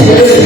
Oh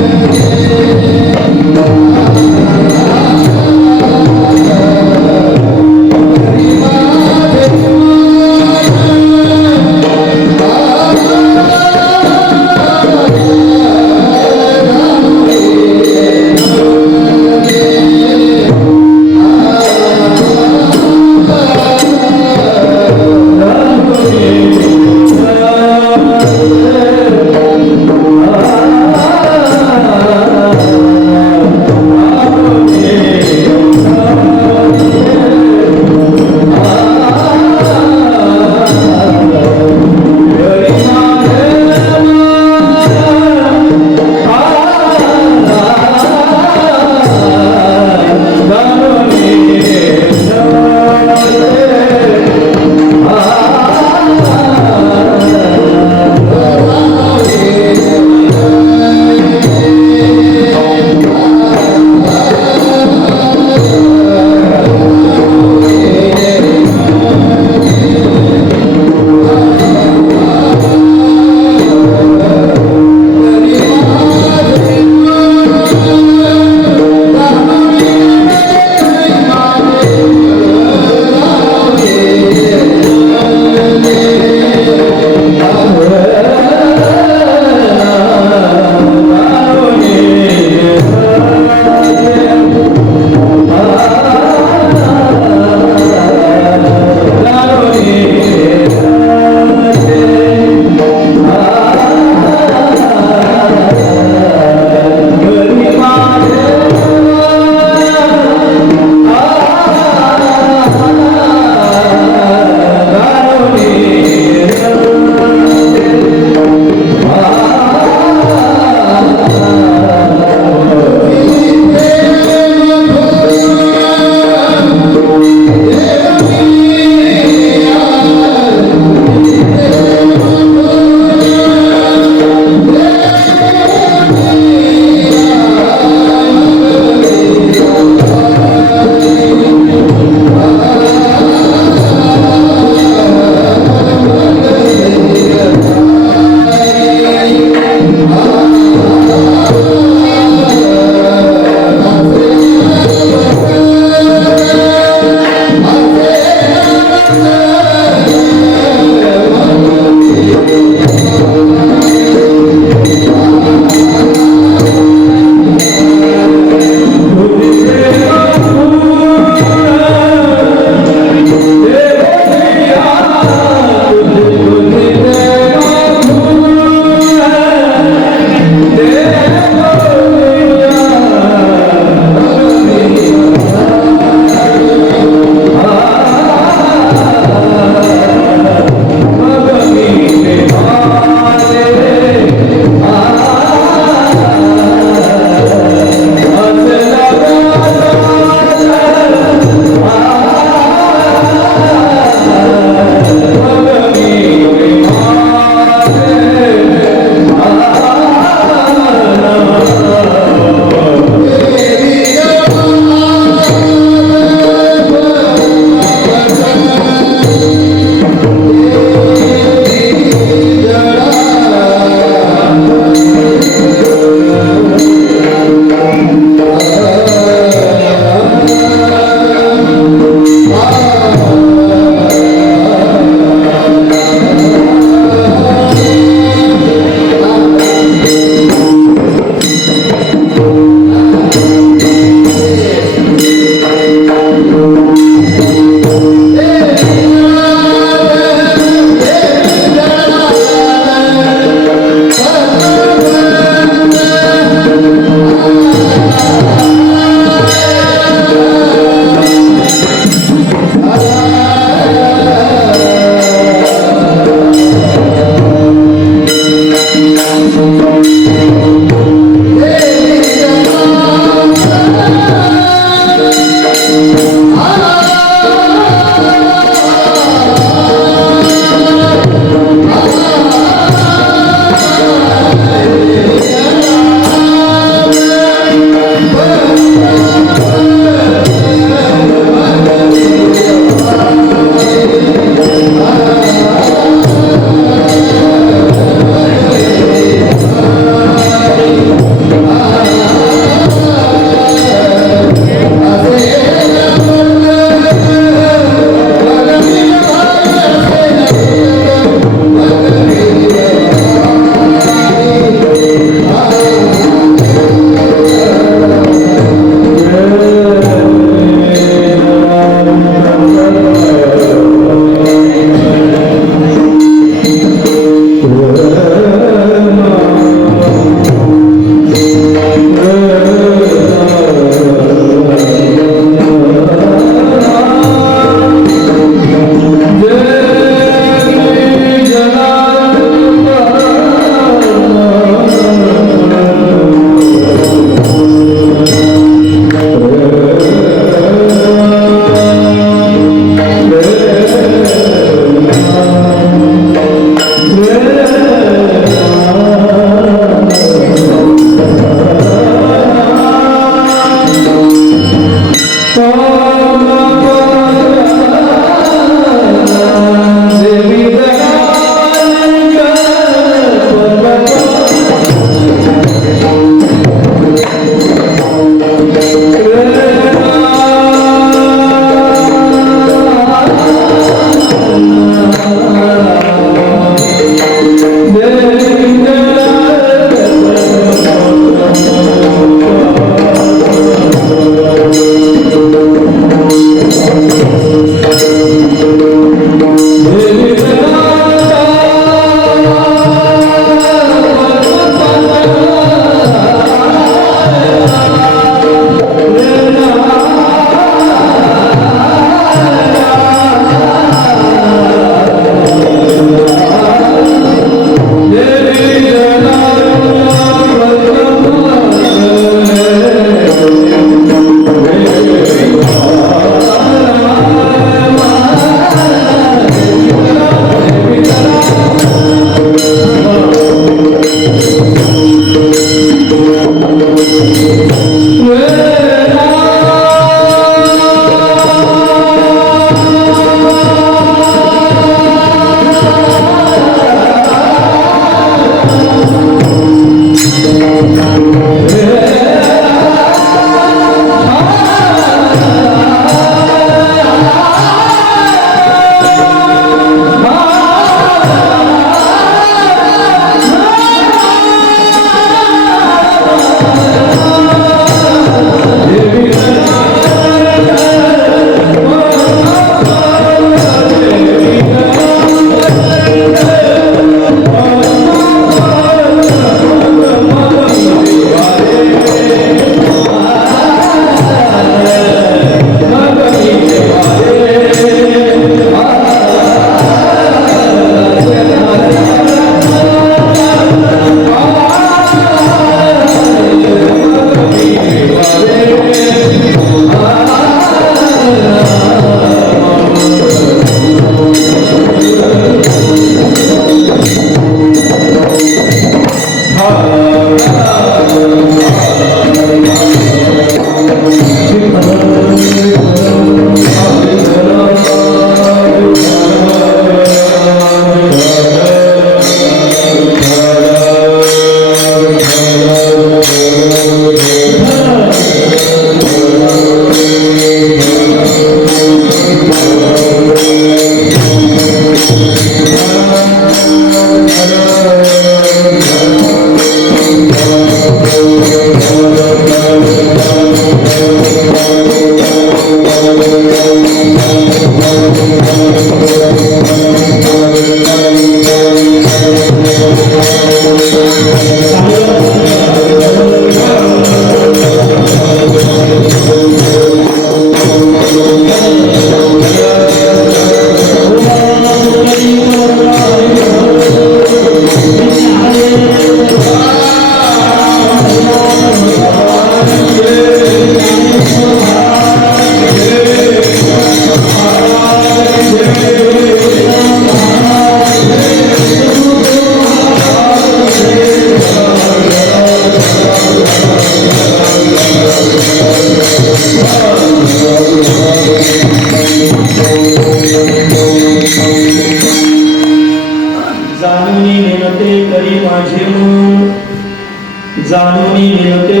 जाणूनी नेनते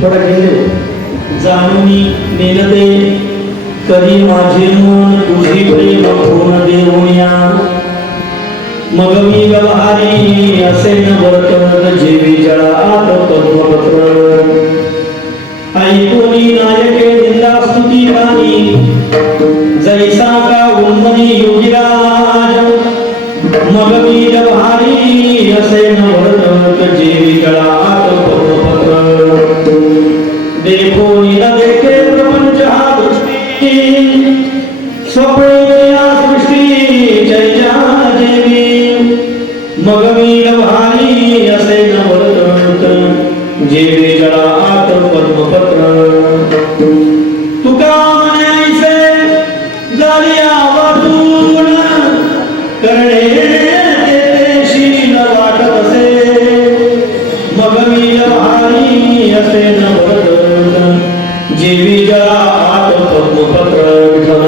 थोडा घेऊ जाणूनी नेनते कधी माझे मन तुझी प्रेम पूर्ण देऊया मग मी व्यवहारी असे न वर्तन जेवी जळात तत्वपत्र ऐकूनी नायके निंदा स्तुती गाणी जैसा का उन्मनी योगीराज मग मी व्यवहारी असे न वर्तन जेवी जळात तत्वपत्र देखो न देखे प्रपंच हा दृष्टी स्वप्ने या सृष्टी जय देवी मग मी व्यवहारी असे न वर्तन जेवी जळात पद्मपत्र तुका म्हणायचे झाली आवाजून करणे देशी न वाटत असे मग मी व्यवहारी असे न वर्तन जेवी जळात पद्मपत्र विठ्ठल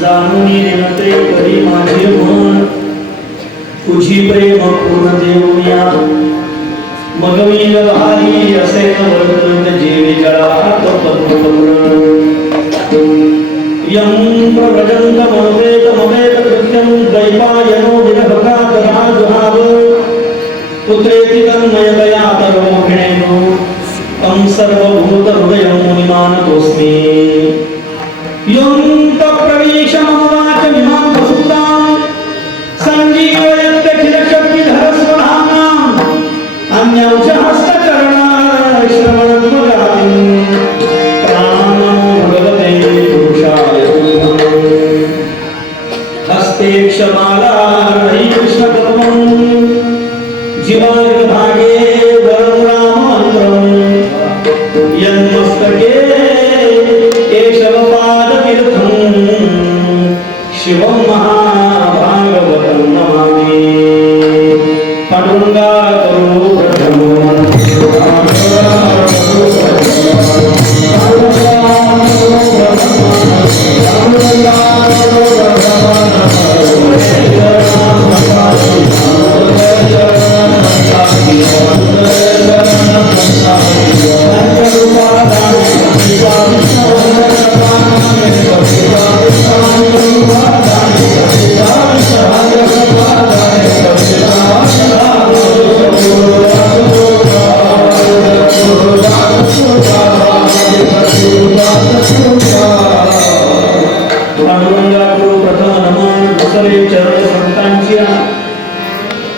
जाणूनी नेमते करी माझे मन तुझी प्रेम पूर्ण देऊया मग मी भारी असे वर्तन जेवी जळात पद्मपत्र यं प्रव्रजन्त ममेत कृत्यं दैवायनो विनभकात राजभाव पुत्रेति तन्मयतया तर्वोक्षिणेनो तं सर्वभूत हृदयं मुनिमानतोऽस्मि यं तप्रवेश मम वाचमिमां प्रसुप्तां सञ्जीवयत्यखिलशक्तिधर स्वधाम्नाम् अन्यौष हस्तचरणा श्रवणत्वगामिन् प्राणो भगवते पुरुषाय हस्ते क्षमाला हरि कृष्णपद्मं जीवार्घभागे वरं राममन्त्रं यन्मस्तके केशवपादतीर्थं शिवं महाभागवतं नमामि पांडुरंगा करो प्रथमो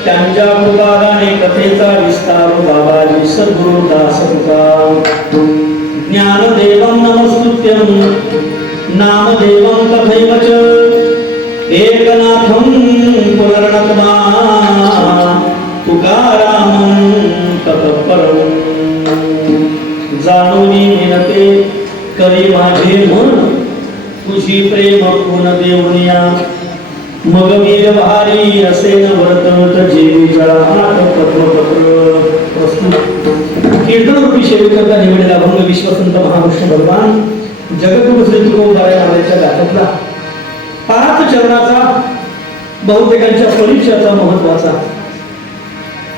त्यांच्या कृपादाने कथेचा विस्तार बाबाजी सद्गुरु दास ज्ञानदेवं नमस्तुत्यं नामदेवं तथैव च एकनाथं पुनर्नतमा तुकारामं तत्परं जाणूनी विनते करी माझे मन तुझी प्रेम पूर्ण देऊनिया मग मी भारी असे न वर्तत जेवी जळात पद्मपत्र प्रस्तुत कीर्तन रूपी सेविकाचा निवडलेला भंग विश्वसंत महाविष्णू भगवान जगद्गुरु श्री तुकोबाराय महाराजांच्या गाथ्यातला 5 चरणाचा बहुतेकांच्या परिचयाचा महत्वाचा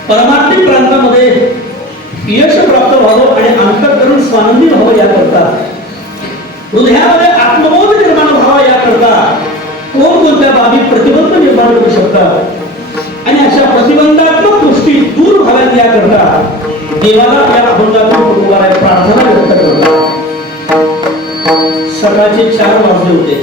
परमात्मिक प्रांतामध्ये यश प्राप्त व्हावं आणि अंतःकरण स्वानंदी व्हावं याकरता हृदयामध्ये आत्मबोध निर्माण व्हावा याकरता कोणत्या बाबी प्रतिबंध निर्माण करू शकतात आणि अशा प्रतिबंधात्मक गोष्टी दूर व्हाव्यात याकरता देवाला या अभंगातून तुकोबाराय प्रार्थना व्यक्त करतात सकाळचे 4 वाजले होते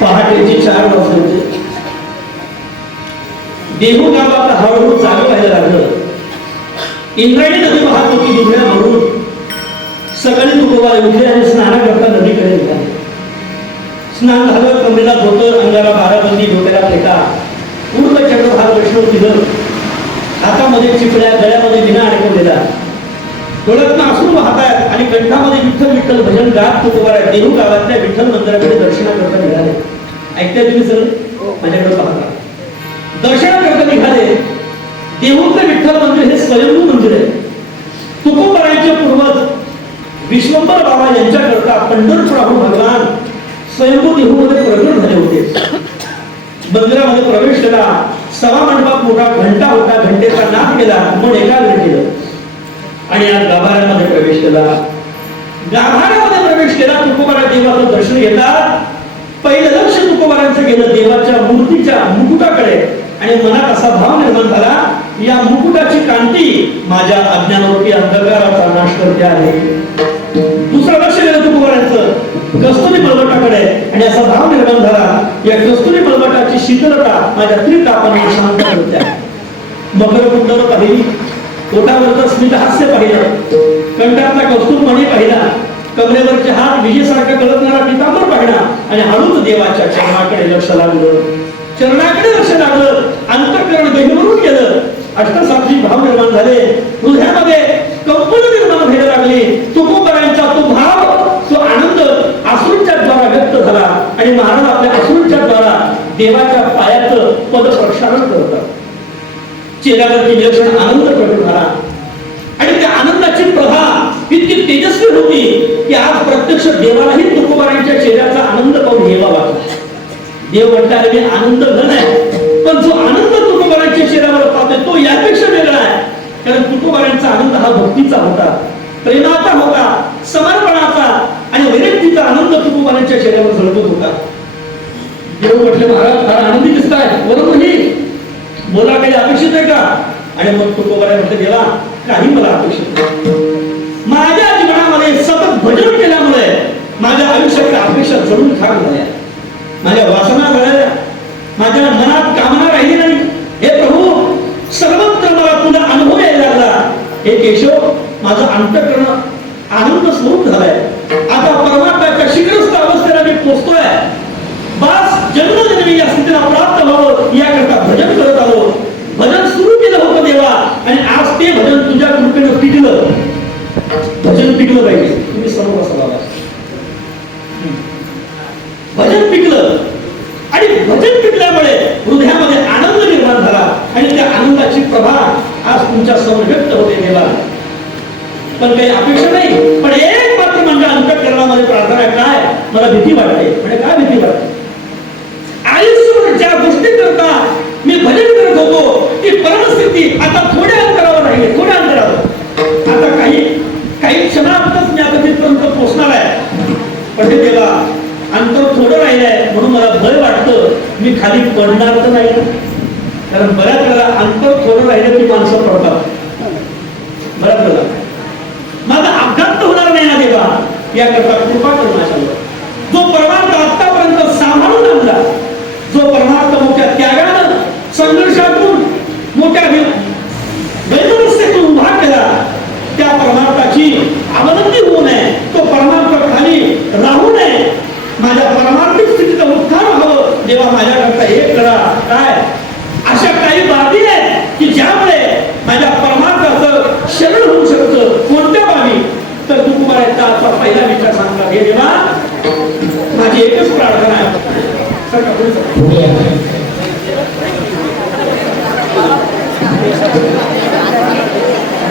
पहाटेचे 4 वाजले होते देहू गावात हळूहळू जागे व्हायला लागलं इंद्रायणी नदी वाहत होती दुधड्या भरून सकाळी तुकोबाराय उठले आणि स्नानाकरता नदीकडे निघाले स्नान झालं कमरेला धोतर अंगाला बाराबंदी डोक्याला फेटा पूर्ण चक्रभार वैष्णव तिथं हातामध्ये चिपळ्या गळ्यामध्ये विना अडकवलेला डोळ्यातनं अश्रू वाहतायत आणि कंठामध्ये विठ्ठल विठ्ठल भजन गात तुकोबाराय देहू गावातल्या विठ्ठल मंदिराकडे दर्शनाकरता निघाले ऐकताय तुम्ही सगळं? माझ्याकडे पाहता. दर्शनाकरता निघाले. देहूतलं विठ्ठल मंदिर हे स्वयंभू मंदिर आहे. तुकोबारायांचे पूर्वज विश्वंभर बाबा यांच्याकरता पंढरपुराहून भगवान स्वयंभू देहूमध्ये प्रगट झाले होते. मंदिरामध्ये प्रवेश केला. सभा मंडपात मोठा घंटा होता. घंटेचा नाद केला. मन एकाग्र केलं आणि या गाभाऱ्यामध्ये प्रवेश केला. गाभाऱ्यामध्ये प्रवेश केला. तुकोबारा देवाचं दर्शन घेतात. पहिलं लक्ष तुकोबारांचं गेलं देवाच्या मूर्तीच्या मुकुटाकडे आणि मनात असा भाव निर्माण झाला, या मुकुटाची कांती माझ्या अज्ञानरूपी अंधकाराचा नाश करते आहे. दुसरं लक्ष गेलं तुकोबारांचं कस्तुरी मलबटाकडे आणि असा भाव निर्माण झाला, या कस्तुरी मलबटाची शीतलता माझ्या त्रितापांना शांत करते आहे. मकरकुंडल पाहिली, पोटावरचं स्मितहास्य पाहिलं, कंठातला कस्तुरमणी पाहिला, कमरेवरचे हात विजेसारखा कळतणारा पितांबर पाहिला आणि हळूच देवाच्या चरणाकडे लक्ष लागलं. चरणाकडे लक्ष लागलं. अंतःकरण गहिवरून गेलं. अष्टसाक्षी भाव निर्माण झाले. हृदयामध्ये कंपन निर्माण व्हायला लागली. तुकोबारायांचा तो भाव, तो आनंद अश्रूंच्या द्वारा व्यक्त झाला आणि महाराज आपल्या अश्रूंच्या द्वारा देवाच्या पायाचं पद प्रक्षालन करतात. चेहऱ्यावरती विलक्षण आनंद प्रकट झाला आणि त्या आनंदाची प्रभा इतकी तेजस्वी होती की आज प्रत्यक्ष देवालाही तुकोबारायांच्या चेहऱ्याचा आनंद पाहून हेवा वाटला. देव म्हणतात मी आनंद घन आहे, पण जो आनंद तुकोबारांच्या चेहऱ्यावर पाहतोय तो यापेक्षा वेगळा आहे. कारण तुकोबारांचा आनंद हा भक्तीचा होता, प्रेमाचा होता, समर्पणाचा आणि वैयक्तिक आनंद तुकोबारांच्या चेहऱ्यावर झळकत होता. देव म्हटले महाराज फार आनंदी दिसताय, बरोबर ही बोला काही अपेक्षित आहे का? आणि मग तुकोबारा म्हटले देवा काही मला अपेक्षित नाही. माझ्या जीवनामध्ये सतत भजन केल्यामुळे माझ्या आयुष्याच्या अपेक्षा जळून खाक झाल्या, माझ्या वासना झाल्या, माझ्या मनात कामना राहिली नाही. हे प्रभू सर्वत्र मला तुझा अनुभव यायला लागला. हे केशव माझं अंतःकरण आनंद स्वरूप झालाय. आता परमात्म्याच्या शिखरस्थ अवस्थेला मी पोचतोय. बस जन्मजन्मी या स्थितीला प्राप्त व्हावं याकरता भजन करत आलो. भजन सुरू केलं होतं देवा आणि आज ते भजन तुझ्या कृपेनं टिकलं. भजन टिकलं पाहिजे. तुम्ही सर्व असावा. भजन टिकलं आणि भजन टिकल्यामुळे हृदयामध्ये आनंद निर्माण झाला आणि त्या आनंदाची प्रभा आज तुमच्या समोर व्यक्त होते देवा. पण काही अपेक्षा नाही, पण एक मात्र म्हणजे अंतःकरणामध्ये प्रार्थना आहे. काय मला भीती वाटते. म्हणजे काय भीती वाटते? आयुष्यभर ज्या गोष्टी करता मी भजन करत होतो ती परमस्थिती आता थोड्या अंतरावर राहिली, थोड्या अंतरावर. आता काही क्षणातच मी आता तिथपर्यंत पोहोचणार आहे. पण ते देवा अंतर थोडं राहिलंय म्हणून मला भय वाटतं मी खाली पडणार तर नाही. कारण बऱ्याच वेळेला अंतर थोडं राहिलं की माणसं पडतात. बऱ्याच वेळेला माझा अपघात तर होणार नाही ना देवा, याकरता कृपा कर माझ्यावर. जो परमार्थ आतापर्यंत सांभाळून आणला, जो परमार्थ मोठ्या त्यागानं संघर्षातून मोठ्या वैमनस्यातून उभा केला, त्या परमार्थाची अवनती होऊ नये, तो परमार्थ खाली राहू नये, माझ्या परमार्थिक स्थितीचं उत्थान व्हावं देवा माझ्याकरता एक करा. काय अशा काही बाबी आहेत की ज्यामुळे माझ्या परमार्थाचं शरण होऊ शकतं. कोणत्या बाबी? तर तुकोबारांचा आजचा पहिला विचार सांगतात. हे देवा माझी एकच प्रार्थना आहे.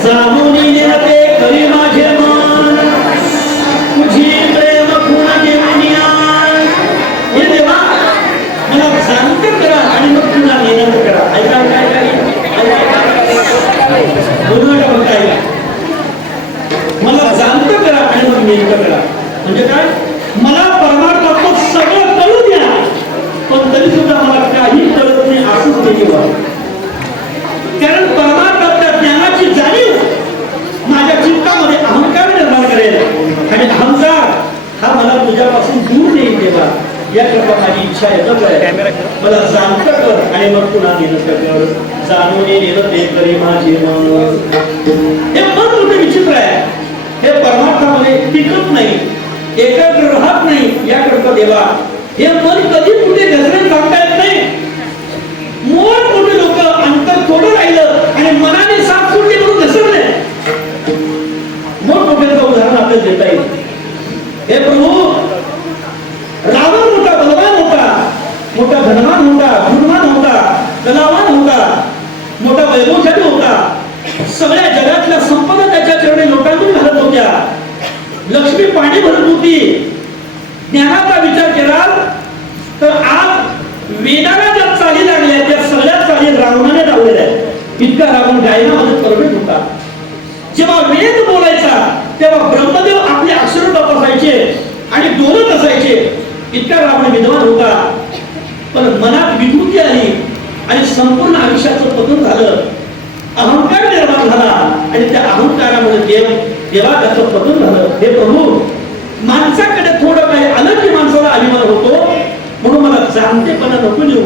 जाणून येते करी माझे मन तुझी प्रेम गुण देऊनिया. हे देवा मला जाणते करा आणि मग तुला नेनंत करा. ऐका मला जाणतं करा आणि मग नेनंत करा. म्हणजे काय? मला परमार्थाचं सगळं कळू द्या, पण तरी सुद्धा मला काही कळत नाही असंच नाही किंवा. कारण परमार्थाच्या ज्ञानाची जाणीव माझ्या चित्तामध्ये अहंकार निर्माण करेल आणि अहंकार हा मला तुझ्यापासून दूर नेईल देवा. याकरता माझी इच्छा एकच आहे, मला जाणतं कर आणि मग पुन्हा नेनंत कर. जाणून नेलं ते तरी माझे मन. हे मन कुठे विचित्र आहे. हे परमार्थामध्ये टिकत नाही, एकाग्र राहत नाही. याकरता देवा हे मन कधी कुठे घसरेल सांगता येत नाही. मोठमोठे लोक अंतर थोडं राहिलं आणि मनाने साफ सुटली म्हणून घसरले. मोठमोठ्यांचं उदाहरण आपल्याला देता येईल. हे प्रभू रावण मोठा बलवान होता, होता, गुणवान होता, कलावान होता, मोठा वैभवशाली होता, सगळ्या जगातल्या संपदा त्याच्या चरणी लोटांगून घालत होत्या, लक्ष्मी पाणी भरत होती. ज्ञानाचा विचार केला तर आज वेदाला ज्या चाली लागल्या त्या सगळ्या चाली रावणाने लावलेल्या आहेत. इतका रावण गायनामध्ये परफेक्ट होता. जेव्हा वेद बोलायचा तेव्हा ब्रह्मदेव आपले अक्षर तपासायचे आणि बोलत असायचे. इतका रावण विद्वान होता. पण मनात विकृती आली आणि संपूर्ण आयुष्याचं पतन झालं. अहंकार निर्माण झाला आणि त्या अहंकारामुळे देवा त्याचं पतन झालं. हे प्रभू, माणसाकडे थोडं काही आलं की माणसाला अभिमान होतो. म्हणून मला जाणतेपणा नको देऊ.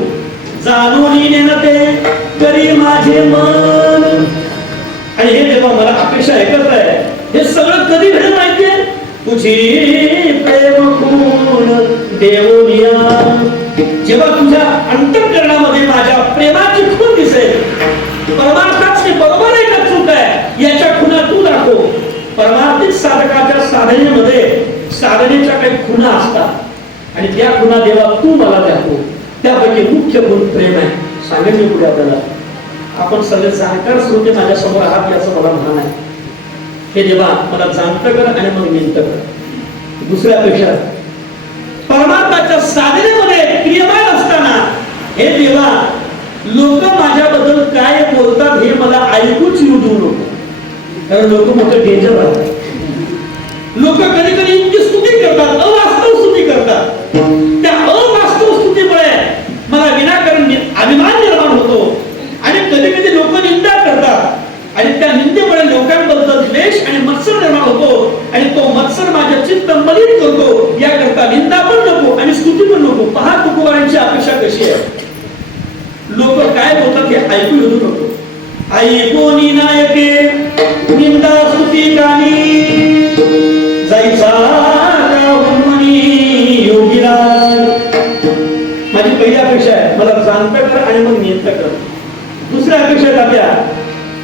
जाणून नेणते करी माझे मन. आणि हे जेव्हा मला अपेक्षा ऐकत आहे, हे सगळं कधी घडलं माहितीये? तुझी प्रेम खून देवनिया. जेव्हा तुझ्या अंतःकरणामध्ये माझ्या प्रेमाची खून दिसेल, परमार्थाची बरोबर आहे का चूक आहे याच्या खुणा तू दाखव. परमार्थिक साधकाच्या साधनेमध्ये साधनेच्या काही खुणा असतात आणि त्या खुणा देवा तू मला दाखव. त्यापैकी मुख्य गुण प्रेम आहे. सांगेन मी पुढे आपल्याला. आपण सगळे जाणकार श्रोते माझ्या समोर आहात याचं मला भान आहे. हे देवा मला जाणतं कर आणि मग निंत कर. दुसऱ्यापेक्षा परमार्थाच्या साधनेमध्ये क्रियमान असताना हे देवा लोक माझ्याबद्दल काय बोलतात हे मला ऐकूच येऊ देऊ नको. कारण लोक मोठं डेंजर आहे. लोक कधी कधी इतकी स्तुती करतात, अवास्तव स्तुती करतात. त्या अवास्तव स्तुतीमुळे मला विनाकारण अभिमान निर्माण होतो आणि कधी कधी लोक निंदा करतात आणि त्या निंदेमुळे लोकांबद्दल द्वेष आणि मत्सर निर्माण होतो आणि तो मत्सर माझे चित्त मलिन करतो. याकरता निंदा पण नको आणि स्तुती पण नको. पहा तुकोबारांची अपेक्षा कशी आहे. लोक काय बोलतात हे ऐकू येऊ नको. ऐकोनी नायके निंदा स्तुती गाणी जायचा योगीराज. माझी पहिली अपेक्षा आहे मला जाणतं कर आणि मग नियंत्रण कर. दुसऱ्या अपेक्षा तात्या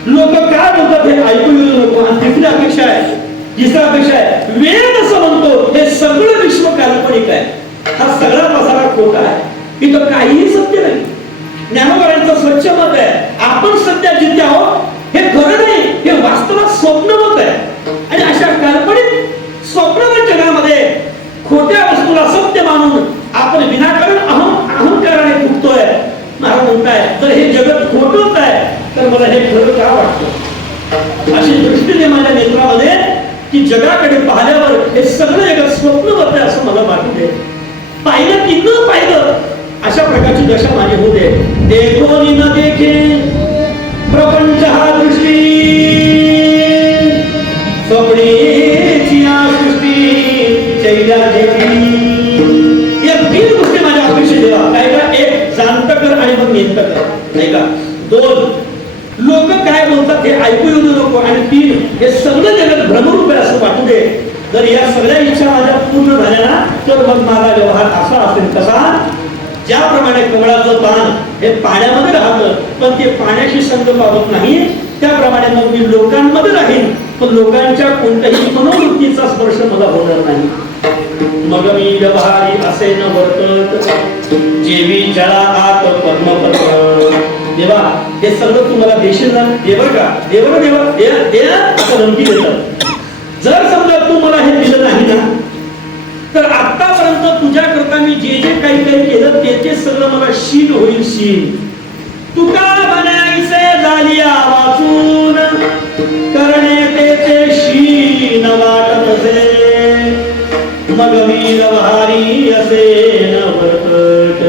लोक काय बोलतात हे ऐकू येऊ नको. आणि तिसरी अपेक्षा आहे, तिसरा अपेक्षा आहे वेद असं म्हणतो हे सगळं विश्व काल्पनिक आहे. हा सगळा पसारा खोटा आहे. इथं काहीही सत्य नाही. ज्ञानोबारांचं स्वच्छ मत आहे, आपण सध्या जिथे आहोत हे खरं नाही, हे वास्तवात स्वप्नवत आहे. आणि अशा काल्पनिक स्वप्नवत जगामध्ये खोट्या वस्तूला सत्य मानून आपण विनाकारण अहंकाराने फुटतोय. महाराज म्हणताय तर हे जगत खोटच आहे तर मला हे खरं का वाटतं. अशी दृष्टीने माझ्या नेत्रामध्ये की जगाकडे पाहिल्यावर हे सगळं जगत स्वप्नवत आहे असं मला वाटू दे. पाहिलं की न पाहिलं अशा प्रकारची दशा माझी होते. देखो नि न देखे प्रपंच हा दृष्टी स्वप्नेची सृष्टी चैल्या देवी. या तीन गोष्टी माझ्या अपेक्षा देवा. काय का? एक जाणतं कर आणि मग नियंत कर. नाही का? दोन लोक काय बोलतात हे ऐकू येऊ नको. आणि तीन हे सगळं जगत भ्रमरूप आहे असं वाटू दे. जर या सगळ्या इच्छा माझ्या पूर्ण झाल्या ना तर मग माझा व्यवहार असा असेल. कसा? ज्याप्रमाणे कमळाचं पान हे पाण्यामध्ये राहतं पण ते पाण्याशी संग पावत नाही, त्याप्रमाणे मग मी लोकांमध्ये राहीन पण लोकांच्या कोणत्याही मनोवृत्तीचा स्पर्श मला होणार नाही. मग मी व्यवहारी असे न वर्तत जेवी जळा आत पद्मपत्र. देवा हे सगळं तू मला देशील ना? देवर का? देवर देवा दे असं धमकी देतात. जर समजा तू मला हे दिलं नाही ना तर आतापर्यंत तुझ्या करता मी जे जे काही केलं ते सगळं मला शीन होईल. शीन तुका बनायचे झाली वाचून करणे ते शीन वाटत असे. मग मी व्यवहारी असे न वर्तत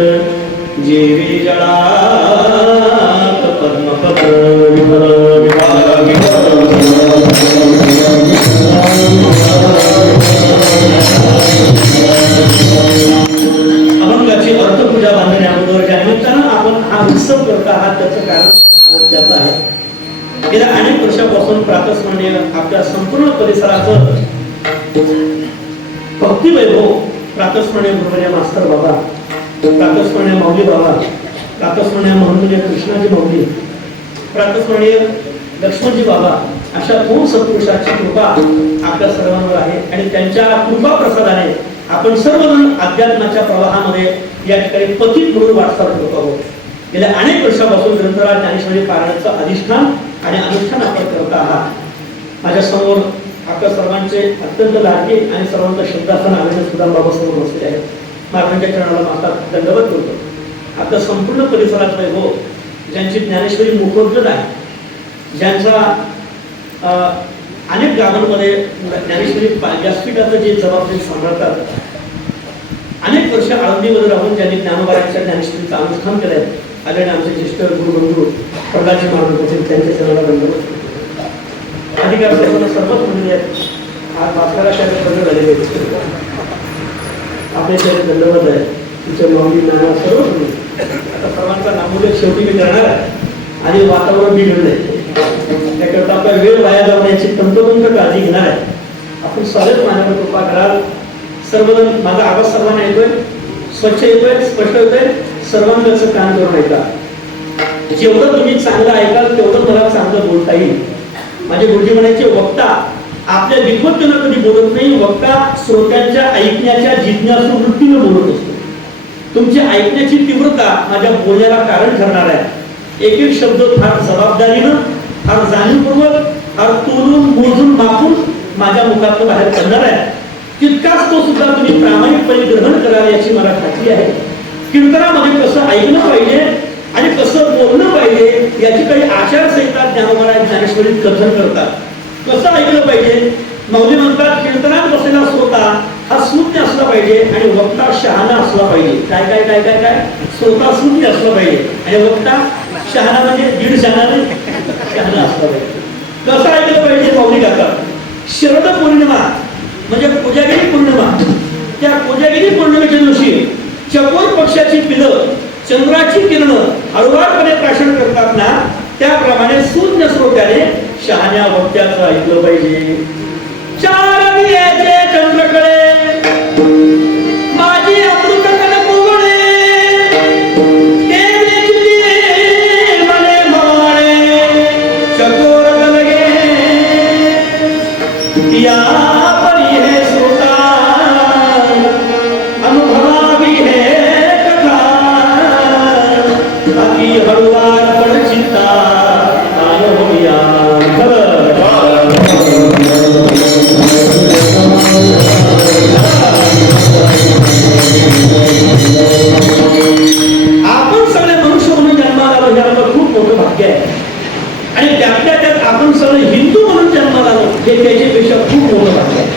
जेवी जळात पद्मपत्र. अभंगाची अर्थपूजा बांधण्या अगोदर ज्या निमित्तानं आपण हा उत्सव करत आहात त्याचं कारण त्याचं आहे. गेल्या अनेक वर्षापासून प्रातस्मरणीय आपल्या संपूर्ण परिसराचं भक्तिवैभव प्रातस्मरणीय गुरुवर्य मास्तर बाबा, प्रातस्मरणीय माऊली बाबा, प्रातस्मरणीय महंत कृष्णाजी माऊली, प्रातस्मरणीय लक्ष्मणजी बाबा अशा दोन सत्पुरुषांची कृपा आपल्या सर्वांवर आहे. आणि त्यांच्या कृपा प्रसादाने आपण सर्वजण अध्यात्माच्या प्रवाहामध्ये या ठिकाणी पतित म्हणून वाटचाल करत आहोत. गेल्या अनेक वर्षापासून ग्रंथराज ज्ञानेश्वरी पारायणाचं अधिष्ठान आणि अनुष्ठान आपण करत आहात. माझ्या समोर आपल्या सर्वांचे अत्यंत लाडके आणि सर्वांचा शब्दासन आलेले सुद्धा बाबासमोर बसले आहेत. महाराजांच्या चरणाला माता दंडवत करतो. आपल्या संपूर्ण परिसरात वैभव, ज्यांची ज्ञानेश्वरी मुखोद्गत आहे, ज्यांचा अनेक गावांमध्ये ज्ञानेश्वरी व्यासपीठाचं जे जबाबदारी सांभाळतात, अनेक वर्ष आळंदीमध्ये राहून ज्यांनी ज्ञानोबाच्या ज्ञानेश्वरीचं अनुष्ठान केलं आहे, आलेले आमचे ज्येष्ठ गुरुबंधू प्रल्हादजी महाराज होते, त्यांच्या चरणाला दंडवत करतो. अधिकार सर्वच म्हणले आहेत. आज भास्कराच्या बंद झालेले आपले शरीर दंडवत आहे, तिच्या माऊली नाना सर्व आता सर्वांचा नामोल्लेख शेवटी मी करणार आहे आणि वातावरण बिघडलंय. त्याकरता आपला वेळ वाया जाऊन याची तंतोतंत काळजी घेणार आहे. आपण सगळेच माझ्यावर कृपा कराल. सर्वजण माझा आवाज सर्वांना येतोय, स्वच्छ येतोय, स्पष्ट येतोय, सर्वांचं कान करून ऐका. जेवढं तुम्ही चांगलं ऐकाल तेवढं मला चांगलं बोलता येईल. माझे गुरुजी म्हणायचे, वक्ता आपल्या विद्वत्तेनं कधी बोलत नाही, वक्ता श्रोत्यांच्या ऐकण्याच्या जिज्ञासू वृत्तीनं बोलत असतो. तुमची ऐकण्याची तीव्रता माझ्या बोलण्याला कारण ठरणार आहे. एक एक शब्द फार जबाबदारीनं, फार जाणीवपूर्वक, फार तोलून मोजून मापून माझ्या मुखातून बाहेर पडणार आहे. तितकाच तो सुद्धा तुम्ही प्रामाणिकपणे ग्रहण कराल याची मला खात्री आहे. कीर्तनामध्ये कसं ऐकलं पाहिजे आणि कसं बोलणं पाहिजे याची काही आचारसंहिता ज्ञानोबा ज्ञानेश्वरीत कथन करतात. कसं ऐकलं पाहिजे? माऊली म्हणतात, कीर्तनात बसलेला श्रोता हा सुज्ञ असला पाहिजे आणि वक्ता शहाणा असला पाहिजे. काय काय काय काय काय श्रोता सुज्ञ असला पाहिजे आणि वक्ता शहाणा, म्हणजे दीड शहाणा शहाणा असला पाहिजे. कसं ऐकलं पाहिजे? माऊली गातात, शरद पौर्णिमा म्हणजे कोजागिरी पौर्णिमा, त्या कोजागिरी पौर्णिमेच्या दिवशी चकोर पक्षाची पिलं, चंद्राची किरणं हळुवारपणे प्राशन करतात ना, त्याप्रमाणे शून्य श्रोत्याने शहाण्या वक्त्याचं ऐकलं पाहिजे. चार दियाचे चंद्रकळे माझी अमृत कनक उघडे, ते वेचली मने भवाने चकोर गलगे, या परी हे श्रोता अनुभवावी हे कथा, बाकी हळुवार पण चिंता होया. आपण सगळे मनुष्य म्हणून जन्माला आलो, हे आपलं खूप मोठं भाग्य आहे. आणि त्यातल्या त्यात आपण सगळे हिंदू म्हणून जन्माला आलो, हे त्याच्यापेक्षा खूप मोठं भाग्य आहे.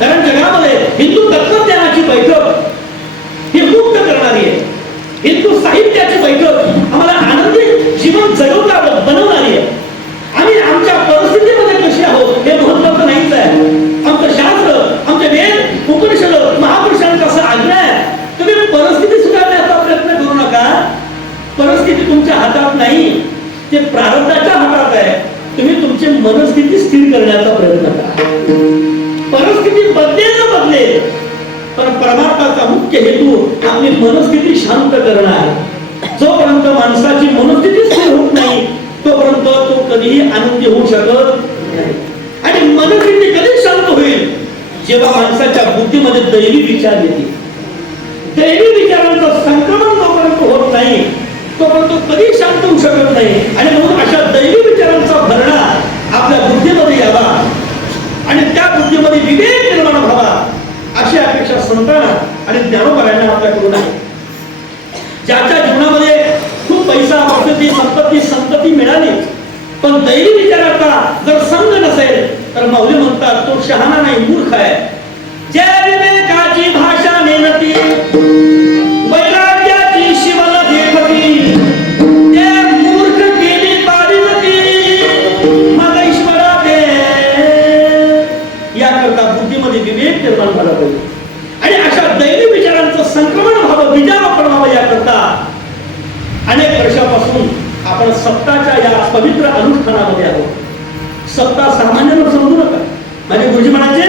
कारण जगामध्ये हिंदू तत्वज्ञानाची बैठक ही मुक्त करणारी आहे. हिंदू साहित्याची बैठक आम्हाला आनंदी जीवन जगवणार बनवणारी आहे. आम्ही आमच्या परिस्थितीमध्ये कशी आहोत हे महत्वाचं नाहीच आहे. आमचं शास्त्र, आमचे वेद, उपनिषद, महापुरुषांचा असं आज्ञा आहे, तुम्ही परिस्थिती सुधारण्याचा प्रयत्न करू नका. परिस्थिती तुमच्या हातात नाही, ते प्रारब्धाच्या हातात आहे. तुम्ही तुमची मनस्थिती स्थिर करण्याचा प्रयत्न करा. परिस्थिती बदलेल न बदलेल, पण परमार्थाचा मुख्य हेतू आपली मनस्थिती शांत करणं आहे. जोपर्यंत माणसाची मनस्थिती स्थिर होत नाही तोपर्यंत तो कधीही आनंदी होऊ शकत नाही. आणि मनस्थिती कधी शांत होईल? जेव्हा माणसाच्या बुद्धीमध्ये दैवी विचार येतील. दैवी विचारांचं संक्रमण जोपर्यंत होत नाही तोपर्यंत तो कधी शांत होऊ शकत नाही. आणि म्हणून अशा दैवी विचारांचा भरणा आपल्या बुद्धीमध्ये यावा आणि त्या बुद्धीमध्ये विवेक निर्माण व्हावा अशी अपेक्षा संतांना आणि ज्ञानोबांना आपल्याकडून आहे. ज्याच्या जीवनामध्ये खूप पैसा, संपत्ती, संतती मिळाली, पण दैवी विचाराचा जर संग नसेल तर माऊली म्हणतात तो शहाणा नाही, मूर्ख आहे. जय विवेकाची भाषा मेहनती, वैराग्याची शिवल देखती, ते मूर्ख केली पारिणती, मग ईश्वरा दे. याकरता बुद्धीमध्ये विवेक निर्माण झाला पाहिजे आणि अशा दैवी विचारांचं संक्रमण व्हावं, बीजारोपण व्हावं. याकरता अनेक वर्षापासून आपण सप्ताच्या या पवित्र अनुष्ठानामध्ये आहोत. सप्ताह सामान्य समजू नका. माझे गुरुजी म्हणायचे,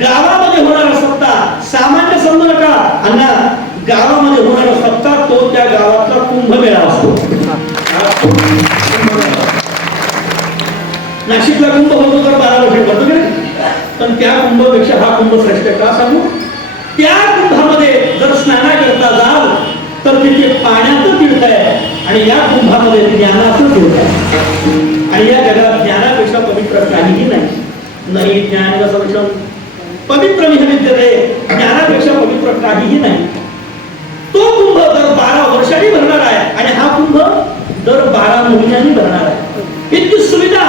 गावामध्ये होणारा सप्ताह सामान्य समजू नका. अण्णा, गावामध्ये होणारा सप्ताह तो त्या गावातला कुंभमेळा असतो. नाशिकला कुंभ होतो तर 12 वर्षे पडतो की, पण त्या कुंभपेक्षा हा कुंभ श्रेष्ठ. का सांगू? त्या कुंभामध्ये जर स्नाना करता जाल वरती ते पाण्याचं तीर्थ आहे आणि या कुंभामध्ये ज्ञानाचं तीर्थ आहे. आणि या जगात ज्ञानापेक्षा पवित्र काहीही नाही. नाही ज्ञान रसविषम पवित्रमिह विद्यते, ज्ञानापेक्षा पवित्र काहीही नाही. तो कुंभ दर 12 वर्षांनी भरणार आहे आणि हा कुंभ दर 12 महिन्यांनी भरणार आहे. इतकी सुविधा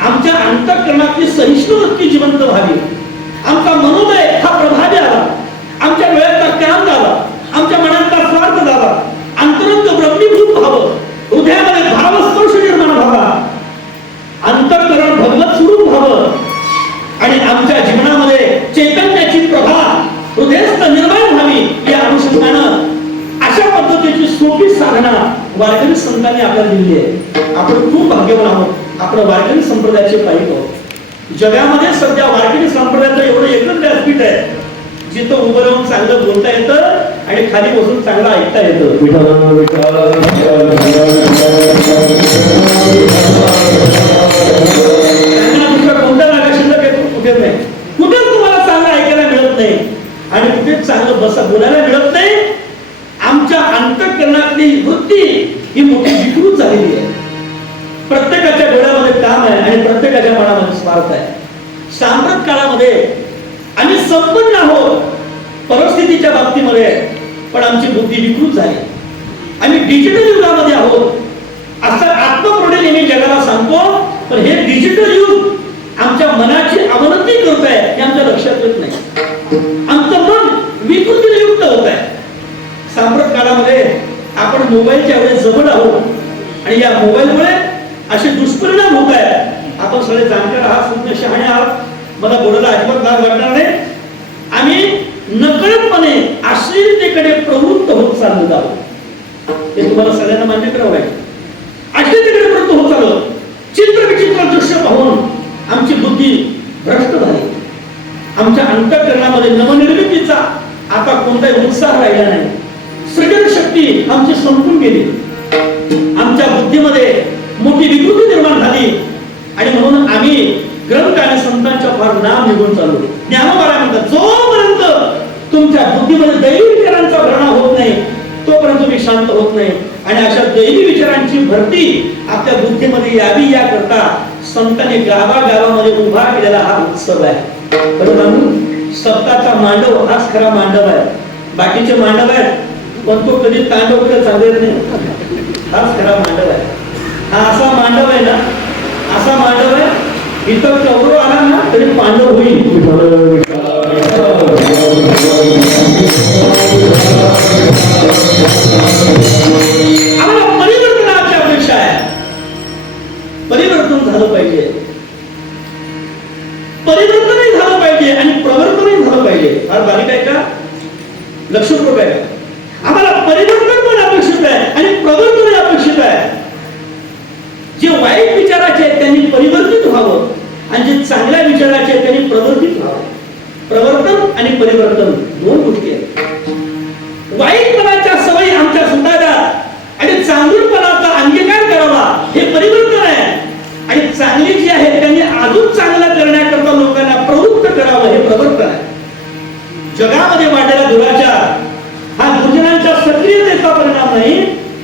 आमच्या अंतःकरणातली सहिष्णु वृत्ती जिवंत व्हावी, आमचा मनोदय हा प्रभावी आला, आमच्या डोळ्यातला काम झाला, आमच्या मनातला स्वार्थ झाला, अंतरंग ब्रह्मीभूत व्हावं, हृदयामध्ये भावस्पर्श निर्माण व्हावा, अंतःकरण भगवत स्वरूप व्हावं आणि आमच्या जीवनामध्ये चैतन्याची प्रभा हृदयस्थ निर्माण व्हावी. या अनुषंगानं अशा पद्धतीची सोपी साधना वारकरी संतांनी आपल्याला दिली आहे. आपण खूप भाग्यवान आहोत, आपण वारकरी संप्रदायाचे पायी आहोत. जगामध्ये सध्या वारकरी संप्रदायाचं एवढं एकच व्यासपीठ आहे जिथं उभं राहून चांगलं बोलता येतं आणि खाली बसून चांगलं ऐकता येतं. कोणत्या जागा शिल्लक आहे कुठेच नाही, कुठेच तुम्हाला चांगलं ऐकायला मिळत नाही आणि कुठेच चांगलं बोलायला मिळत नाही. आमच्या अंतःकरणातली वृत्ती ही मोठी विकृत झालेली आहे. प्रत्येकाच्या डोळ्यामध्ये काम आहे आणि प्रत्येकाच्या मनामध्ये स्वार्थ आहे. सांप्रत काळामध्ये आम्ही संपन्न आहोत परिस्थितीच्या बाबतीमध्ये, पण आमची बुद्धी विकृत झाली. आम्ही डिजिटल युगामध्ये आहोत असं आत्मप्रोडे नेहमी जगाला सांगतो, पण हे डिजिटल युग आमच्या मनाची अवनती करत आहे हे आमच्या लक्षात येत नाही. आमचं मन विकृतीने युक्त होत आहे. सांप्रत काळामध्ये आपण मोबाईलच्या एवढे जवळ आहोत आणि या मोबाईलमुळे असे दुष्परिणाम होत आहेत. आपण सगळे जाणकार आहात, सुज्ञ शहाणे आहात, मला बोलायला अजिबात लाज वाटणार नाही. आम्ही नकळतपणे अश्लीलतेकडे प्रवृत्त होत चाललो आहोत. हे तुम्हाला सगळ्यांना मान्य करावं लागेल. अश्लीलतेकडे प्रवृत्त होत चाललो. चित्र विचित्र दृश्य पाहून आमची बुद्धी भ्रष्ट झाली. आमच्या अंतःकरणामध्ये नवनिर्मितीचा आता कोणताही उत्साह राहिला नाही. सृजन शक्ती आमची संपून गेली. आमच्या बुद्धीमध्ये मोठी विकृती निर्माण झाली आणि म्हणून आम्ही ग्रंथ आणि संतांच्या फार नाम निघून चाललो. ज्ञानोबा म्हणतात जोपर्यंत तुमच्या बुद्धीमध्ये दैवी विचारांचा भरणा होत नाही तोपर्यंत तुम्ही शांत होत नाही. आणि अशा दैवी विचारांची भरती आपल्या बुद्धीमध्ये यावी याकरता संतांनी गावागावामध्ये उभा केलेला हा उत्सव आहे. बरोबर, सप्ताचा मांडव हाच खरा मांडव आहे. बाकीचे मांडव आहेत पण तो कधी तांडव कडे चालत नाही. हाच खरा मांडव आहे. हा असा मांडव आहे ना, असा मांडव आहे इथं कौरव आला ना तरी पांडव होईल. आम्हाला परिवर्तनाची अपेक्षा आहे. परिवर्तन झालं पाहिजे, परिवर्तनही झालं पाहिजे आणि प्रवर्तनही झालं पाहिजे. फार बारीक आहे का, लक्षपूर्वक आहे का? आम्हाला परिवर्तन पण अपेक्षित आहे आणि प्रवर्तन अपेक्षित आहे. जे वाईट विचाराचे आहेत त्यांनी परिवर्तित व्हावं आणि जे चांगल्या विचाराचे आहेत त्यांनी प्रवर्तित व्हावं. प्रवर्तन आणि परिवर्तन दोन गोष्टी आहेत. वाईटपणाच्या सवयी आमच्या सुटाव्यात आणि चांगुलपणाचा अंगीकार करावा हे परिवर्तन आहे. आणि चांगली जी आहे त्यांनी अजून चांगलं करण्याकरता लोकांना प्रवृत्त करावं हे प्रवर्तन आहे. जगामध्ये वाढलेला दुराचार हा दुर्जनांच्या सक्रियतेचा परिणाम नाही